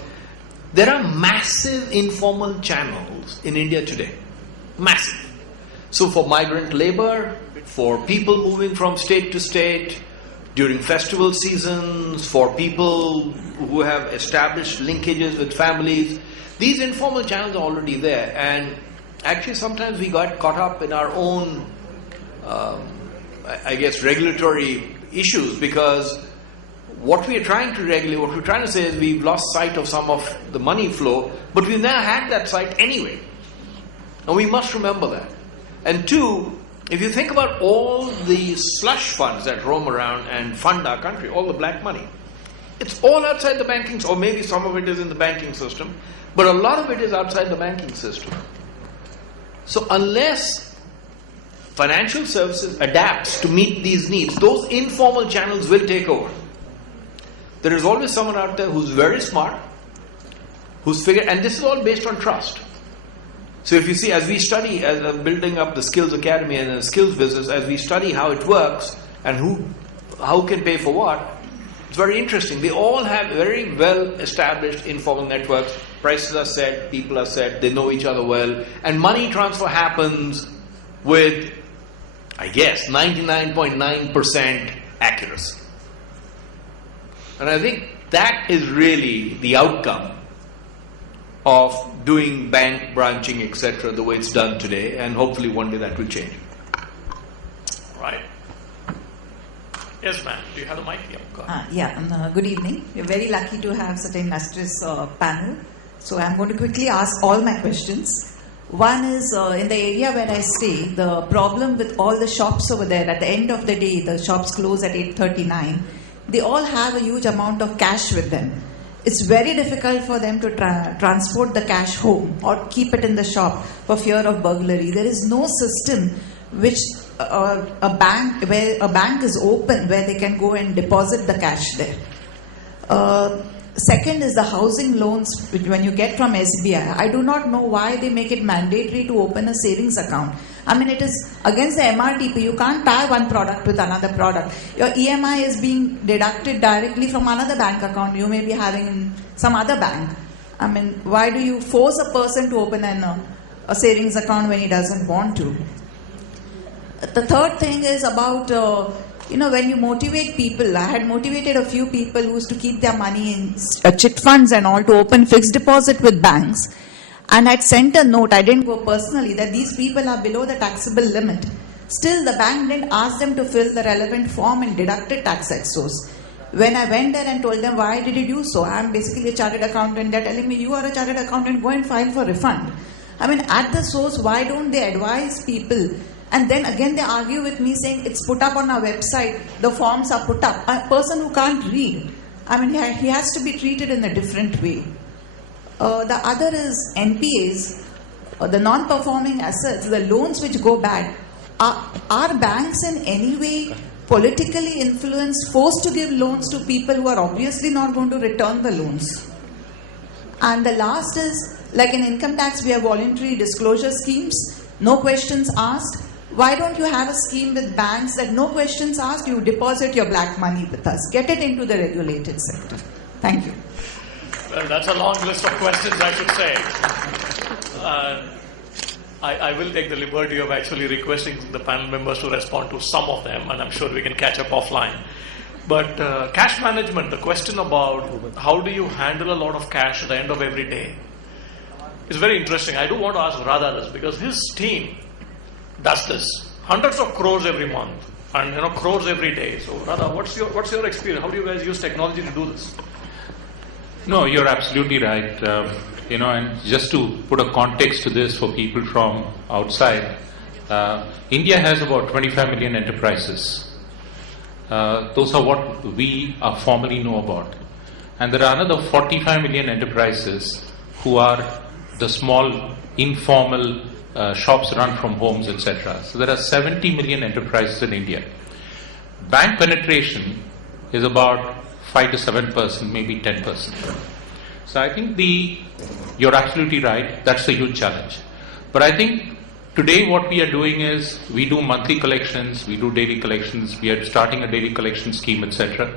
There are massive informal channels in India today. Massive. So for migrant labor, for people moving from state to state, during festival seasons, for people who have established linkages with families, these informal channels are already there. And actually sometimes we got caught up in our own, regulatory issues, because what we are trying to regulate, what we're trying to say is we've lost sight of some of the money flow, but we've never had that sight anyway. And we must remember that. And two, if you think about all the slush funds that roam around and fund our country, all the black money, it's all outside the banking, or maybe some of it is in the banking system, but a lot of it is outside the banking system. So unless financial services adapts to meet these needs, those informal channels will take over. There is always someone out there who's very smart, who's figured, and this is all based on trust. So if you see, as we study, as building up the Skills Academy and the skills business, as we study how it works and how can pay for what, it's very interesting. They all have very well established informal networks. Prices are set, people are set, they know each other well, and money transfer happens with, 99.9% accuracy. And I think that is really the outcome of doing bank branching, etc., the way it's done today, and hopefully one day that will change. Right. Yes, ma'am. Do you have the mic? Yeah. Good evening. We're very lucky to have such an illustrious panel. So I'm going to quickly ask all my questions. One is in the area where I stay, the problem with all the shops over there, at the end of the day, the shops close at 8:39. They all have a huge amount of cash with them. It's very difficult for them to transport the cash home or keep it in the shop for fear of burglary. There is no system which a bank is open where they can go and deposit the cash there. Second is the housing loans when you get from SBI. I do not know why they make it mandatory to open a savings account. I mean, it is against the MRTP. You can't tie one product with another product. Your EMI is being deducted directly from another bank account you may be having in some other bank. I mean, why do you force a person to open a savings account when he doesn't want to? The third thing is about when you motivate people. I had motivated a few people who used to keep their money in chit funds and all to open fixed deposit with banks. And I'd sent a note, I didn't go personally, that these people are below the taxable limit. Still, the bank didn't ask them to fill the relevant form and deducted tax at source. When I went there and told them, why did you do so? I'm basically a chartered accountant. They're telling me, you are a chartered accountant, go and file for refund. I mean, at the source, why don't they advise people? And then again they argue with me saying it's put up on our website, the forms are put up. A person who can't read, I mean, he has to be treated in a different way. The other is NPAs, the non-performing assets, the loans which go bad. Are banks in any way politically influenced, forced to give loans to people who are obviously not going to return the loans? And the last is, like in income tax, we have voluntary disclosure schemes, no questions asked. Why don't you have a scheme with banks that no questions asked, you deposit your black money with us, get it into the regulated sector? Thank you. Well, that's a long list of questions, I should say. I will take the liberty of actually requesting the panel members to respond to some of them, and I'm sure we can catch up offline. But cash management, the question about how do you handle a lot of cash at the end of every day is very interesting. I do want to ask Radha this because his team does this. Hundreds of crores every month and crores every day. So Radha, what's your experience? How do you guys use technology to do this? No, you're absolutely right. And just to put a context to this for people from outside, India has about 25 million enterprises. Those are what we formally know about. And there are another 45 million enterprises who are the small, informal shops run from homes, etc. So there are 70 million enterprises in India. Bank penetration is about 5 to 7%, maybe 10%. So I think you're absolutely right, that's a huge challenge. But I think today what we are doing is we do monthly collections, we do daily collections, we are starting a daily collection scheme, etc.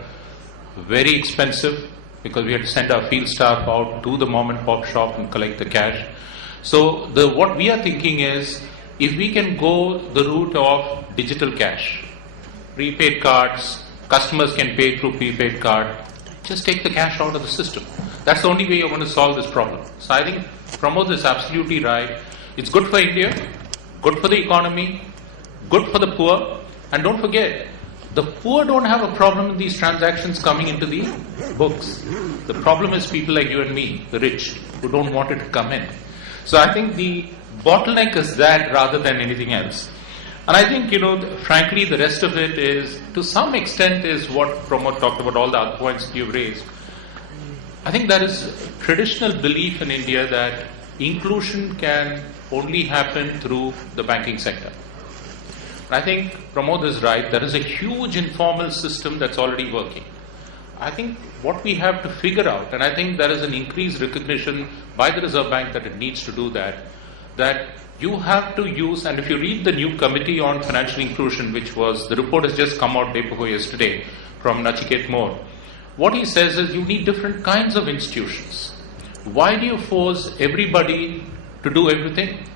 Very expensive because we have to send our field staff out to the mom and pop shop and collect the cash. So what we are thinking is if we can go the route of digital cash, prepaid cards, customers can pay through prepaid card, just take the cash out of the system. That's the only way you're going to solve this problem. So I think Pramod is absolutely right. It's good for India, good for the economy, good for the poor, and don't forget, the poor don't have a problem with these transactions coming into the books. The problem is people like you and me, the rich, who don't want it to come in. So I think the bottleneck is that rather than anything else. And I think, frankly, the rest of it is, to some extent, is what Pramod talked about, all the other points you've raised. I think there is a traditional belief in India that inclusion can only happen through the banking sector. I think Pramod is right. There is a huge informal system that's already working. I think what we have to figure out, and I think there is an increased recognition by the Reserve Bank that it needs to do that you have to use, and if you read the new Committee on Financial Inclusion, the report has just come out day before yesterday from Nachiket Moore, what he says is you need different kinds of institutions. Why do you force everybody to do everything?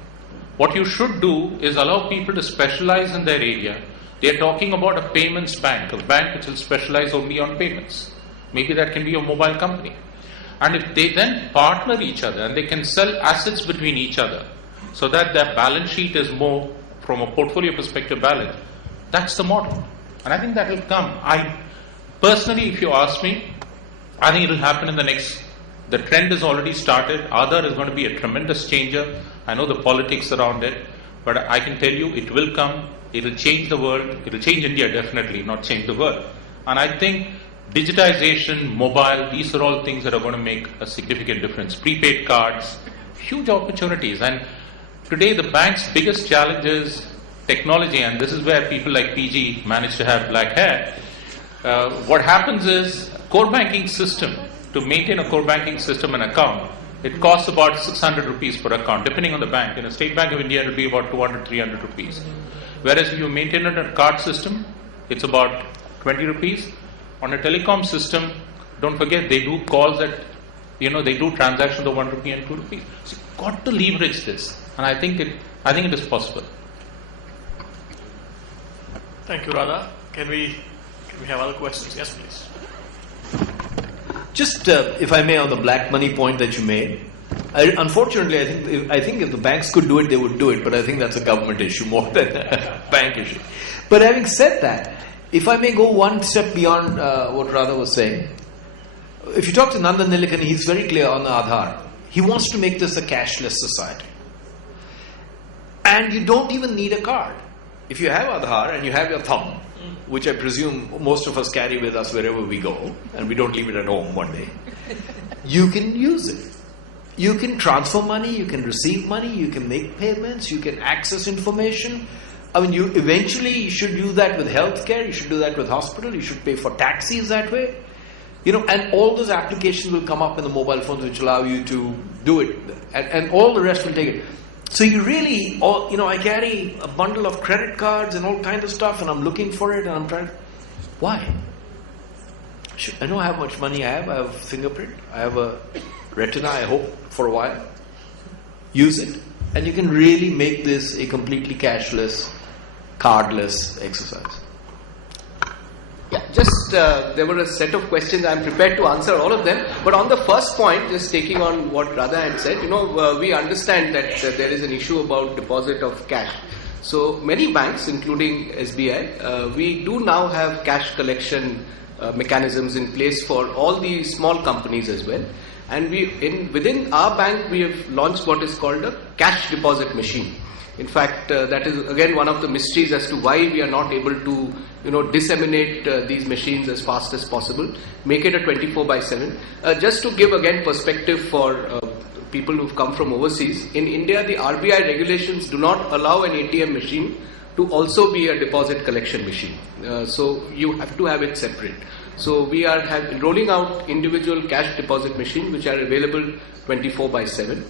What you should do is allow people to specialize in their area. They are talking about a payments bank, a bank which will specialize only on payments. Maybe that can be a mobile company. And if they then partner each other and they can sell assets between each other so that their balance sheet is more from a portfolio perspective balanced, that's the model. And I think that will come. Personally, if you ask me, I think it will happen in the next The trend has already started. Aadhaar is going to be a tremendous changer. I know the politics around it, but I can tell you it will come. It will change the world. It will change India definitely, not change the world. And I think digitization, mobile, these are all things that are going to make a significant difference. Prepaid cards, huge opportunities. And today the bank's biggest challenge is technology, and this is where people like PG manage to have black hair. What happens is core banking system, to maintain a core banking system and account, it costs about 600 rupees per account, depending on the bank. In a State Bank of India, it will be about 200, 300 rupees. Whereas if you maintain it on a card system, it's about 20 rupees. On a telecom system, don't forget, they do calls at, they do transactions of 1 rupee and 2 rupees. So you've got to leverage this. And I think it is possible. Thank you, Radha. Can we have other questions? Yes, please. Just, if I may, on the black money point that you made, unfortunately, I think if the banks could do it, they would do it, but I think that's a government issue more than a bank issue. But having said that, if I may go one step beyond what Radha was saying, if you talk to Nandan Nilekani, he's very clear on the Aadhaar. He wants to make this a cashless society. And you don't even need a card. If you have Aadhaar and you have your thumb, which I presume most of us carry with us wherever we go, and we don't leave it at home one day, you can use it. You can transfer money, you can receive money, you can make payments, you can access information. I mean, you eventually should do that with healthcare, you should do that with hospital, you should pay for taxis that way. And all those applications will come up in the mobile phones which allow you to do it, and all the rest will take it. So you really, I carry a bundle of credit cards and all kinds of stuff, and I'm looking for it, and I'm trying. Why? I know how much money I have. I have fingerprint. I have a retina, I hope, for a while. Use it. And you can really make this a completely cashless, cardless exercise. Yeah, just there were a set of questions. I'm prepared to answer all of them. But on the first point, just taking on what Radha had said, we understand that there is an issue about deposit of cash. So many banks, including SBI, we do now have cash collection mechanisms in place for all the small companies as well. And within our bank, we have launched what is called a cash deposit machine. In fact, that is again one of the mysteries as to why we are not able to, disseminate these machines as fast as possible. Make it a 24/7. Just to give again perspective for people who've come from overseas, in India the RBI regulations do not allow an ATM machine to also be a deposit collection machine. So you have to have it separate. So we are rolling out individual cash deposit machines which are available 24/7.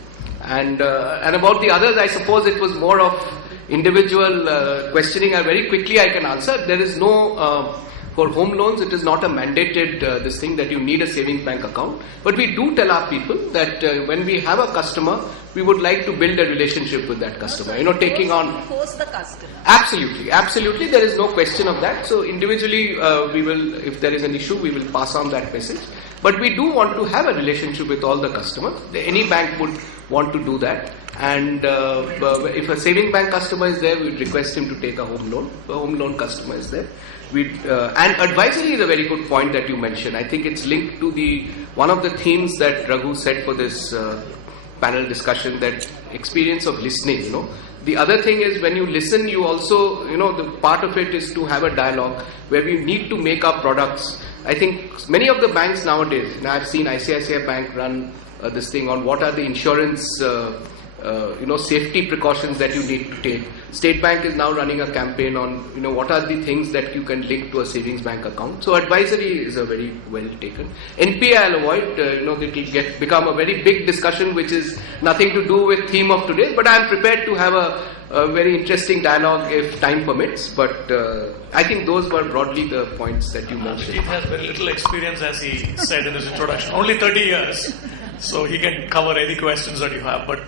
And about the others, I suppose it was more of individual questioning. Very quickly I can answer. There is no, for home loans, it is not a mandated this thing that you need a savings bank account. But we do tell our people that when we have a customer, we would like to build a relationship with that customer. Taking on... Force the customer. Absolutely. There is no question of that. So individually, we will, if there is an issue, we will pass on that message. But we do want to have a relationship with all the customers. Any bank would want to do that. And if a saving bank customer is there, we would request him to take a home loan. A home loan customer is there. And advisory is a very good point that you mentioned. I think it's linked to one of the themes that Raghu said for this panel discussion, that experience of listening. The other thing is when you listen, you also, the part of it is to have a dialogue where we need to make our products. I think many of the banks nowadays, and I've seen ICICI Bank run this thing on what are the insurance, safety precautions that you need to take. State Bank is now running a campaign on, what are the things that you can link to a savings bank account. So advisory is a very well taken. NPA I'll avoid, it will become a very big discussion which is nothing to do with theme of today, but I'm prepared to have a very interesting dialogue if time permits. But I think those were broadly the points that you mentioned. He has very little experience, as he said in his introduction, only 30 years. So he can cover any questions that you have. But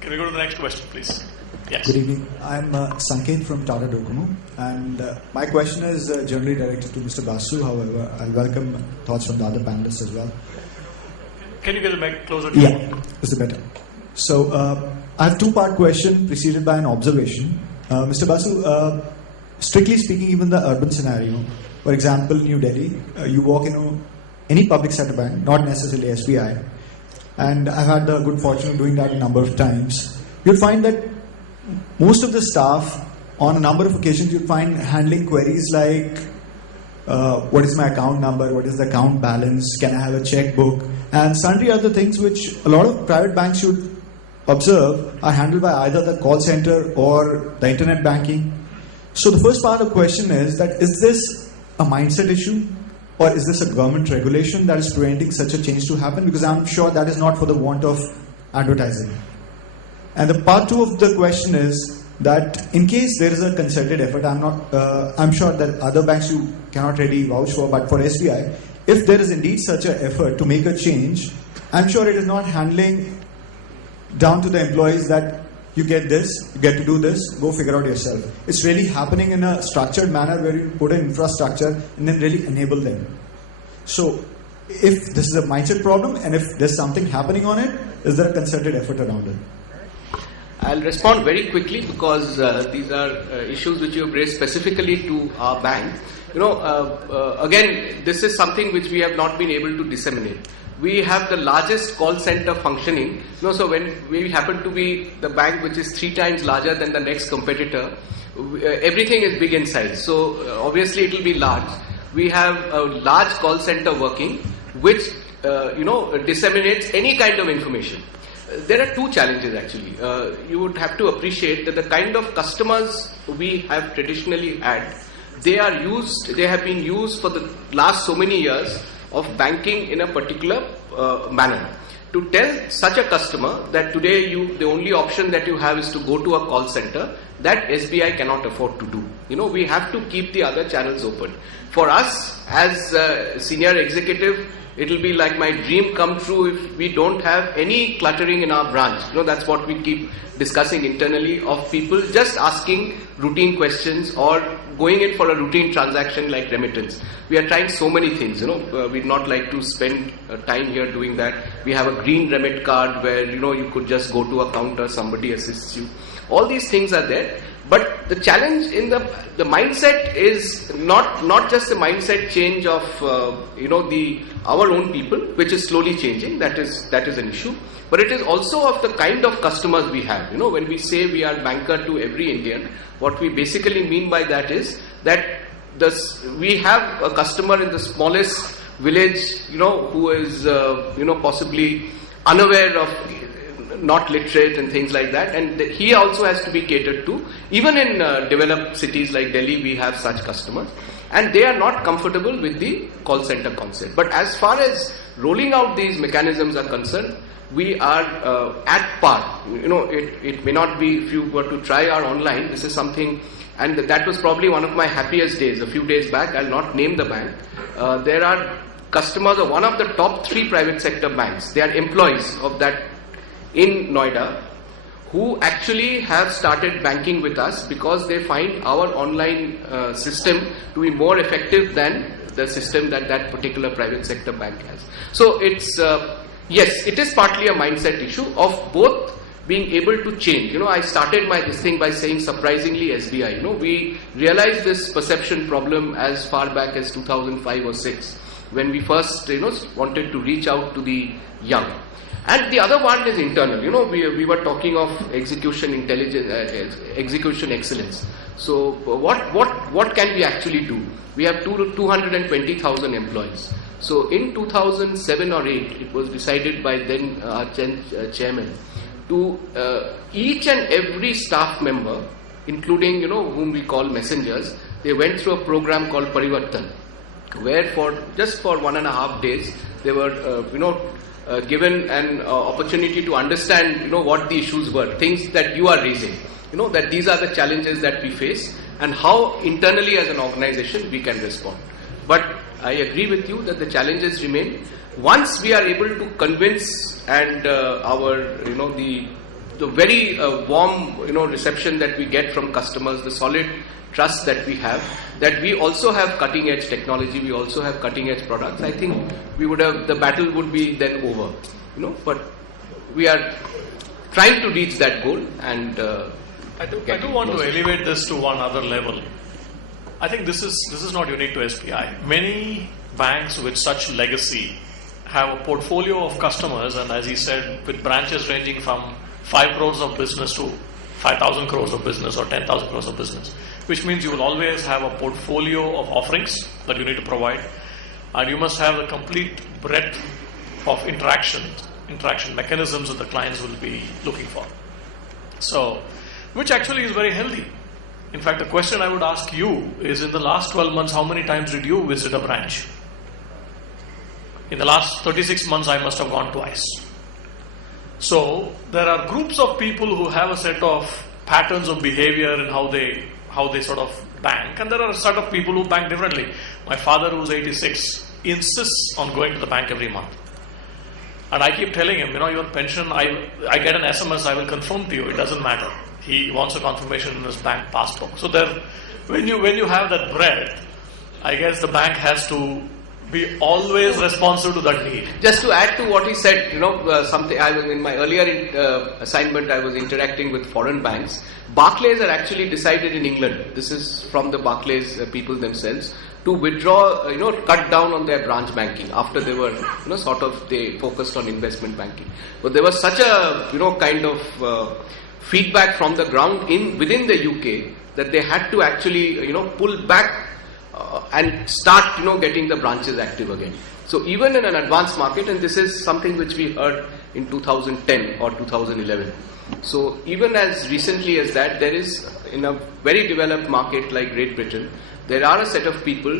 can we go to the next question, please? Yes. Good evening. I'm Sanket from Tata Docomo, and my question is generally directed to Mr. Basu. However, I'll welcome thoughts from the other panelists as well. Can you get the mic closer to you? Yeah, is it better? So I have a two-part question preceded by an observation. Mr. Basu, strictly speaking, even the urban scenario, for example, New Delhi, you walk into any public sector bank, not necessarily SBI, and I've had the good fortune of doing that a number of times, you'll find that most of the staff, on a number of occasions, you'll find handling queries like, what is my account number, what is the account balance, can I have a checkbook, and sundry other things which a lot of private banks should observe are handled by either the call center or the internet banking. So the first part of the question is this a mindset issue, or is this a government regulation that is preventing such a change to happen? Because I'm sure that is not for the want of advertising. And the part two of the question is that in case there is a concerted effort, I'm sure that other banks you cannot really vouch for, but for SBI, if there is indeed such an effort to make a change, I'm sure it is not handling down to the employees that you get this, you get to do this, go figure out yourself. It's really happening in a structured manner where you put in infrastructure and then really enable them. So if this is a mindset problem and if there's something happening on it, is there a concerted effort around it? I'll respond very quickly because these are issues which you have raised specifically to our bank. Again, this is something which we have not been able to disseminate. We have the largest call center functioning. So when we happen to be the bank which is 3 times larger than the next competitor, everything is big in size. So obviously it will be large. We have a large call center working, which disseminates any kind of information. There are 2 challenges actually. You would have to appreciate that the kind of customers we have traditionally had, they have been used for the last so many years of banking in a particular manner. To tell such a customer that today the only option that you have is to go to a call center, that SBI cannot afford to do. We have to keep the other channels open. For us as a senior executive, it will be like my dream come true if we don't have any cluttering in our branch. That's what we keep discussing internally, of people just asking routine questions or going in for a routine transaction like remittance. We are trying so many things, we'd not like to spend time here doing that. We have a green remit card where, you could just go to a counter, somebody assists you. All these things are there. But the challenge in the mindset is not just the mindset change of our own people, which is slowly changing. That is an issue. But it is also of the kind of customers we have. When we say we are banker to every Indian, what we basically mean by that is that we have a customer in the smallest village, who is possibly unaware of, not literate and things like that, and he also has to be catered to. Even in developed cities like Delhi, we have such customers, and they are not comfortable with the call center concept. But as far as rolling out these mechanisms are concerned, we are at par. It may not be, if you were to try our online, this is something, and that was probably one of my happiest days. A few days back, I'll not name the bank. There are customers of one of the top 3 private sector banks. They are employees of that in Noida, who actually have started banking with us because they find our online system to be more effective than the system that particular private sector bank has. So it's yes, it is partly a mindset issue of both being able to change. I started this thing by saying surprisingly SBI. We realized this perception problem as far back as 2005 or 6 when we first wanted to reach out to the young. And the other one is internal. We were talking of execution intelligence, execution excellence. So what can we actually do? We have 220,000 employees. So in 2007 or 8, it was decided by then our chairman to each and every staff member, including whom we call messengers, they went through a program called Parivartan, where for 1.5 days they were given an opportunity to understand what the issues were, things that you are raising, that these are the challenges that we face and how internally as an organization we can respond. But I agree with you that the challenges remain. Once we are able to convince and the very warm reception that we get from customers, the solid trust that we have, that we also have cutting edge technology, we also have cutting edge products, I think the battle would be then over. But we are trying to reach that goal, and I do want to elevate this to one other level. I think this is not unique to SBI. Many banks with such legacy have a portfolio of customers, and as he said, with branches ranging from 5 crores of business to 5,000 crores of business or 10,000 crores of business, which means you will always have a portfolio of offerings that you need to provide, and you must have a complete breadth of interaction mechanisms that the clients will be looking for. So, which actually is very healthy. In fact, the question I would ask you is, in the last 12 months, how many times did you visit a branch? In the last 36 months, I must have gone twice. So, there are groups of people who have a set of patterns of behavior and how they sort of bank, and there are a set of people who bank differently. My father, who's 86, insists on going to the bank every month. And I keep telling him, your pension, I get an SMS, I will confirm to you, it doesn't matter. He wants a confirmation in his bank passbook. So there, when you have that breadth, I guess the bank has to be always responsive to that need. Just to add to what he said, something I was in my earlier assignment, I was interacting with foreign banks. Barclays are actually decided in England. This is from the Barclays people themselves to withdraw, cut down on their branch banking after they were, they focused on investment banking. But there was such a, kind of feedback from the ground within the UK that they had to actually, pull back and start, getting the branches active again. So even in an advanced market, and this is something which we heard in 2010 or 2011. So even as recently as that, there is, in a very developed market like Great Britain, there are a set of people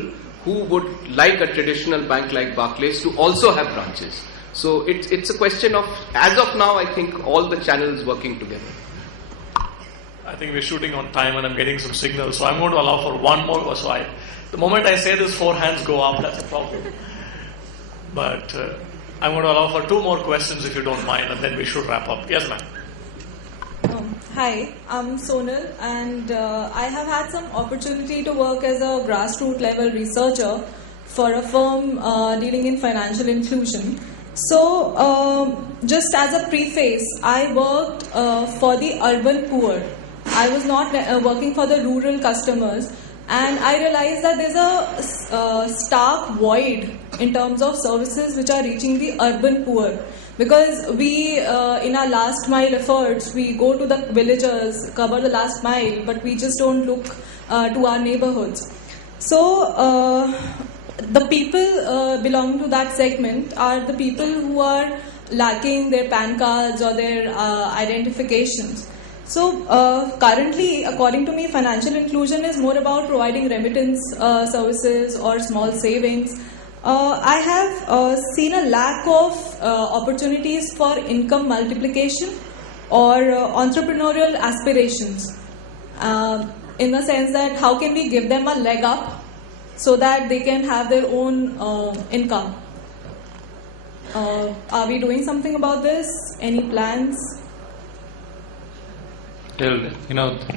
who would like a traditional bank like Barclays to also have branches. So it's a question of, as of now, I think all the channels working together. I think we're shooting on time and I'm getting some signals, so I'm going to allow for one more. The moment I say this, 4 hands go up, that's a problem. But I'm going to allow for 2 more questions if you don't mind, and then we should wrap up. Yes, ma'am. Hi, I'm Sonal, and I have had some opportunity to work as a grassroots level researcher for a firm dealing in financial inclusion. So, just as a preface, I worked for the urban poor. I was not working for the rural customers, and I realized that there's a stark void in terms of services which are reaching the urban poor. Because we, in our last mile efforts, we go to the villages, cover the last mile, but we just don't look to our neighborhoods. So, the people belonging to that segment are the people who are lacking their PAN cards or their identifications. So, currently, according to me, financial inclusion is more about providing remittance services or small savings. I have seen a lack of opportunities for income multiplication or entrepreneurial aspirations, in the sense that how can we give them a leg up so that they can have their own income. Are we doing something about this? Any plans? Well,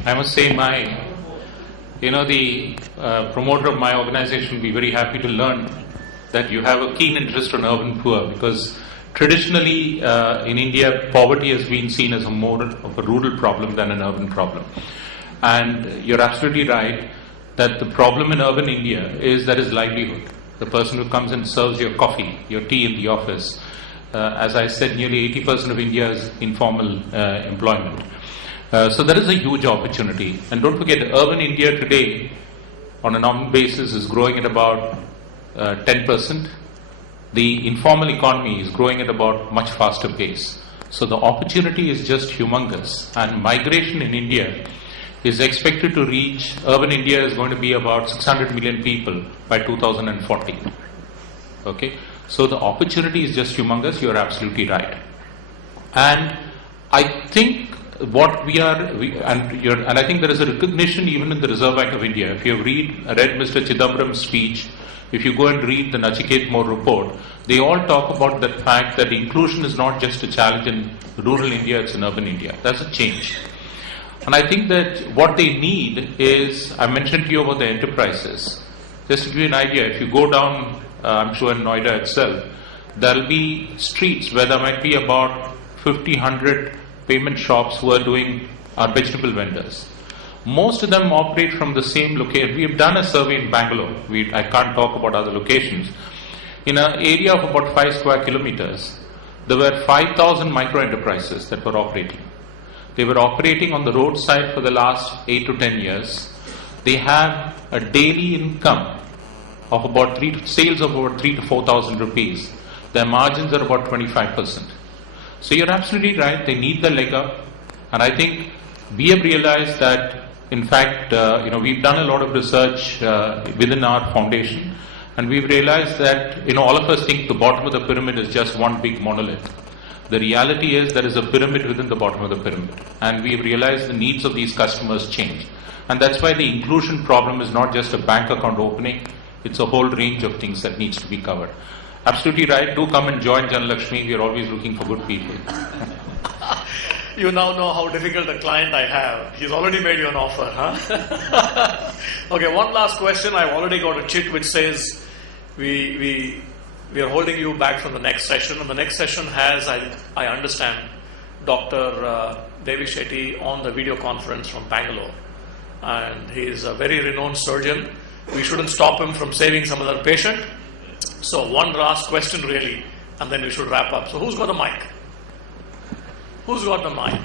I must say the promoter of my organization will be very happy to learn that you have a keen interest on urban poor, because traditionally in India, poverty has been seen as more of a rural problem than an urban problem. And you're absolutely right that the problem in urban India is that is livelihood. The person who comes and serves your coffee, your tea in the office. As I said, nearly 80% of India is informal employment. So there is a huge opportunity. And don't forget, urban India today, on a nominal basis, is growing at about 10%. The informal economy is growing at about much faster pace. So the opportunity is just humongous. And migration in India is expected to reach, urban India is going to be about 600 million people by 2040. Okay? So the opportunity is just humongous. You are absolutely right. And I think what and I think there is a recognition even in the Reserve Bank of India. If you have read Mr. Chidambaram's speech, if you go and read the Nachiket More report, they all talk about the fact that inclusion is not just a challenge in rural India, it's in urban India. That's a change. And I think that what they need is, I mentioned to you about the enterprises. Just to give you an idea, if you go down, I'm sure in Noida itself, there will be streets where there might be about 50, 100 payment shops who are vegetable vendors. Most of them operate from the same location. We have done a survey in Bangalore. I can't talk about other locations. in an area of about 5 square kilometers, there were 5,000 micro enterprises that were operating. They were operating on the roadside for the last 8 to 10 years. They have a daily income of about sales of about 3 to 4,000 rupees. Their margins are about 25%. So you're absolutely right. They need the leg up, and I think we have realized that. In fact, we've done a lot of research within our foundation, and we've realized that all of us think the bottom of the pyramid is just one big monolith. The reality is there is a pyramid within the bottom of the pyramid, and we've realized the needs of these customers change. And that's why the inclusion problem is not just a bank account opening, it's a whole range of things that needs to be covered. Absolutely right. Do come and join Janalakshmi. We are always looking for good people. You now know how difficult a client I have. He's already made you an offer, huh? Okay, one last question. I've already got a chit which says we are holding you back from the next session. And the next session has, I understand, Dr. Devi Shetty on the video conference from Bangalore. And he is a very renowned surgeon. We shouldn't stop him from saving some other patient. So one last question really, and then we should wrap up. So who's got the mic? Who's got the mic?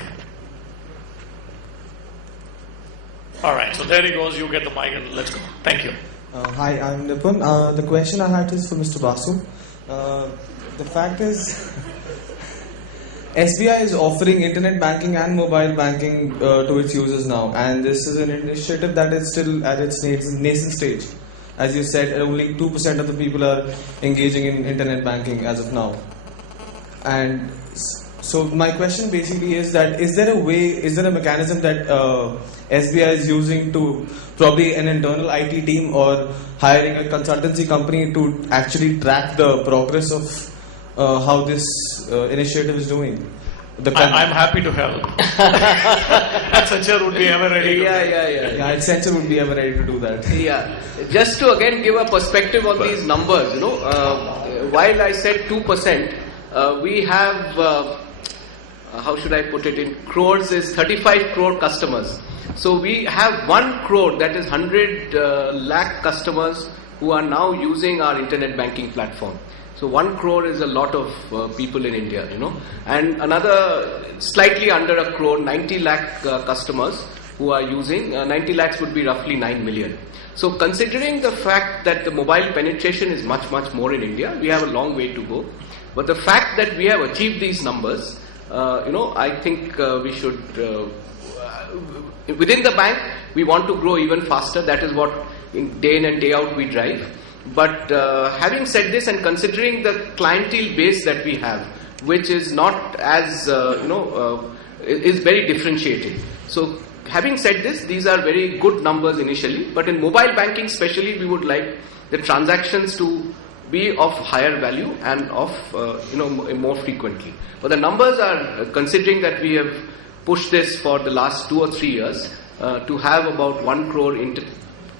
Alright, so there he goes. You get the mic and let's go. Thank you. Hi, I'm Nipun. The question I had is for Mr. Basu. The fact is, SBI is offering internet banking and mobile banking to its users now, and this is an initiative that is still at its nascent stage. As you said, only 2% of the people are engaging in internet banking as of now. And so my question basically is that is there a mechanism that SBI is using to probably an internal IT team or hiring a consultancy company to actually track the progress of how this initiative is doing? I'm happy to help. Accenture would be ever ready. Yeah, Accenture would be ever ready to do that. Yeah, just to again give a perspective on these numbers, while I said 2%, we have, how should I put it in crores, is 35 crore customers. So we have 1 crore, that is 100 lakh customers who are now using our internet banking platform. So 1 crore is a lot of people in India, and another slightly under 1 crore, 90 lakh customers who are using, 90 lakhs would be roughly 9 million. So considering the fact that the mobile penetration is much, much more in India, we have a long way to go. But the fact that we have achieved these numbers, I think we should, within the bank, we want to grow even faster. That is what day in and day out we drive. But having said this and considering the clientele base that we have, which is not as, is very differentiated. So having said this, these are very good numbers initially, but in mobile banking especially, we would like the transactions to be of higher value and of, more frequently. But the numbers are, considering that we have pushed this for the last 2 or 3 years, to have about 1 crore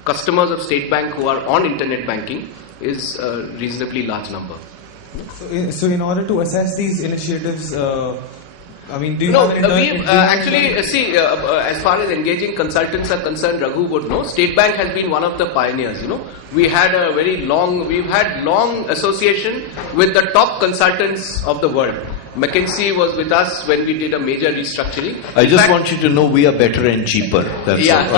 customers of State Bank who are on internet banking is a reasonably large number. So in order to assess these initiatives, do you have an actually, as far as engaging consultants are concerned, Raghu would know, State Bank has been one of the pioneers, We had we've had long association with the top consultants of the world. McKinsey was with us when we did a major restructuring. I just want you to know we are better and cheaper. That's all.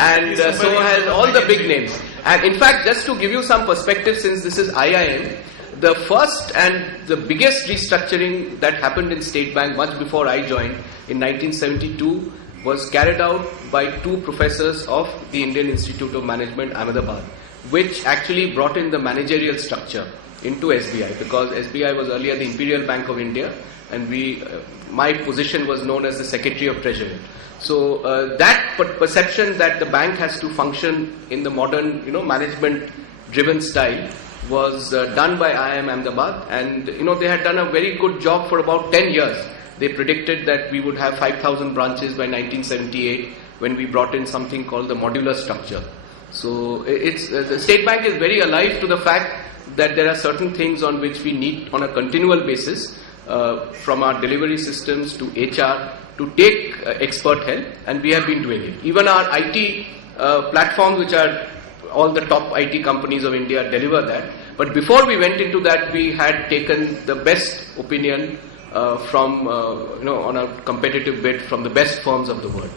And so has all the big names. And in fact, just to give you some perspective, since this is IIM, the first and the biggest restructuring that happened in State Bank much before I joined in 1972 was carried out by 2 professors of the Indian Institute of Management, Ahmedabad, which actually brought in the managerial structure into SBI, because SBI was earlier the Imperial Bank of India, and my position was known as the Secretary of Treasury. So that perception that the bank has to function in the modern, management-driven style was done by IIM Ahmedabad, and they had done a very good job for about 10 years. They predicted that we would have 5,000 branches by 1978 when we brought in something called the modular structure. So the State Bank is very alive to the fact that there are certain things on which we need on a continual basis, from our delivery systems to HR, to take expert help, and we have been doing it. Even our IT platforms, which are all the top IT companies of India, deliver that. But before we went into that, we had taken the best opinion from, on a competitive bid from the best firms of the world.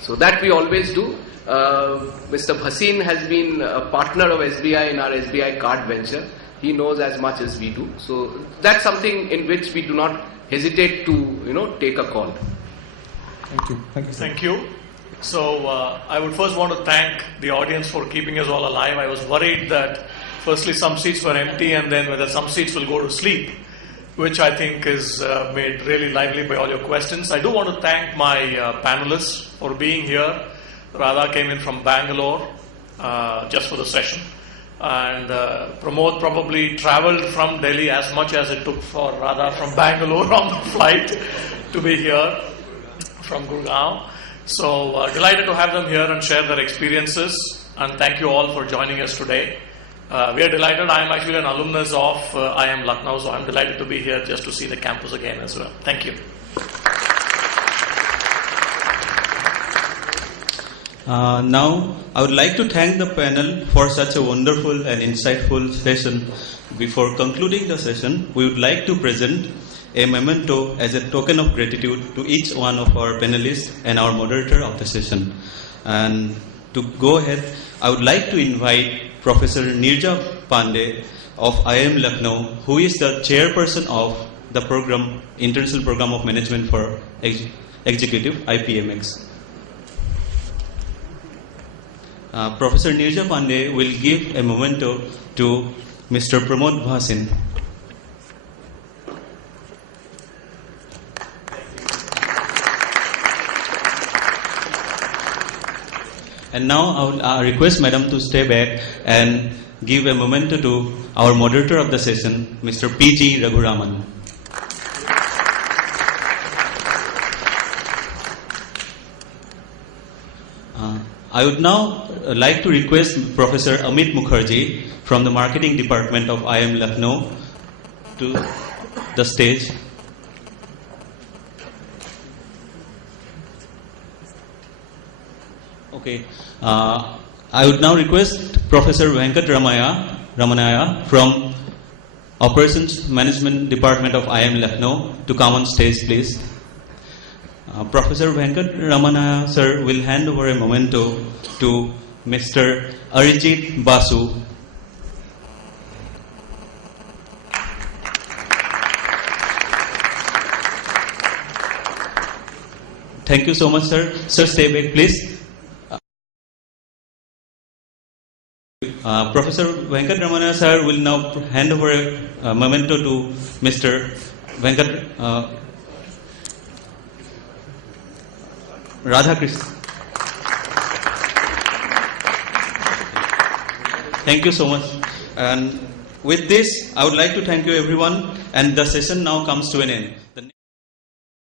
So that we always do. Mr. Bhasin has been a partner of SBI in our SBI card venture. He knows as much as we do. So that's something in which we do not hesitate to, take a call. Thank you. Thank you, sir. Thank you. So I would first want to thank the audience for keeping us all alive. I was worried that firstly some seats were empty and then whether some seats will go to sleep, which I think is made really lively by all your questions. I do want to thank my panelists for being here. Radha came in from Bangalore just for the session. And Pramod probably traveled from Delhi as much as it took for Radha from Bangalore on the flight to be here from Gurgaon. So delighted to have them here and share their experiences. And thank you all for joining us today. We are delighted. I am actually an alumnus of IIM Lucknow, so I'm delighted to be here just to see the campus again as well. Thank you. Now, I would like to thank the panel for such a wonderful and insightful session. Before concluding the session, we would like to present a memento as a token of gratitude to each one of our panelists and our moderator of the session. And to go ahead, I would like to invite Professor Nirja Pandey of IIM Lucknow, who is the chairperson of the program, International Program of Management for Executive, IPMX. Professor Nirja Pandey will give a memento to Mr. Pramod Bhasin. And now I would request Madam to stay back and give a memento to our moderator of the session, Mr. P.G. Raghuraman. I would now like to request Professor Amit Mukherjee from the Marketing Department of IIM Lucknow to the stage. Okay. I would now request Professor Venkat Ramanaya from Operations Management Department of IIM Lucknow to come on stage, please. Professor Venkat Ramanaya sir will hand over a memento to Mr. Arijit Basu. Thank you so much, sir. Sir, stay back, please. Professor Venkat Ramanaya sir will now hand over a memento to Mr. Venkat Radhakrishnan. Thank you so much. And with this, I would like to thank you everyone, and the session now comes to an end.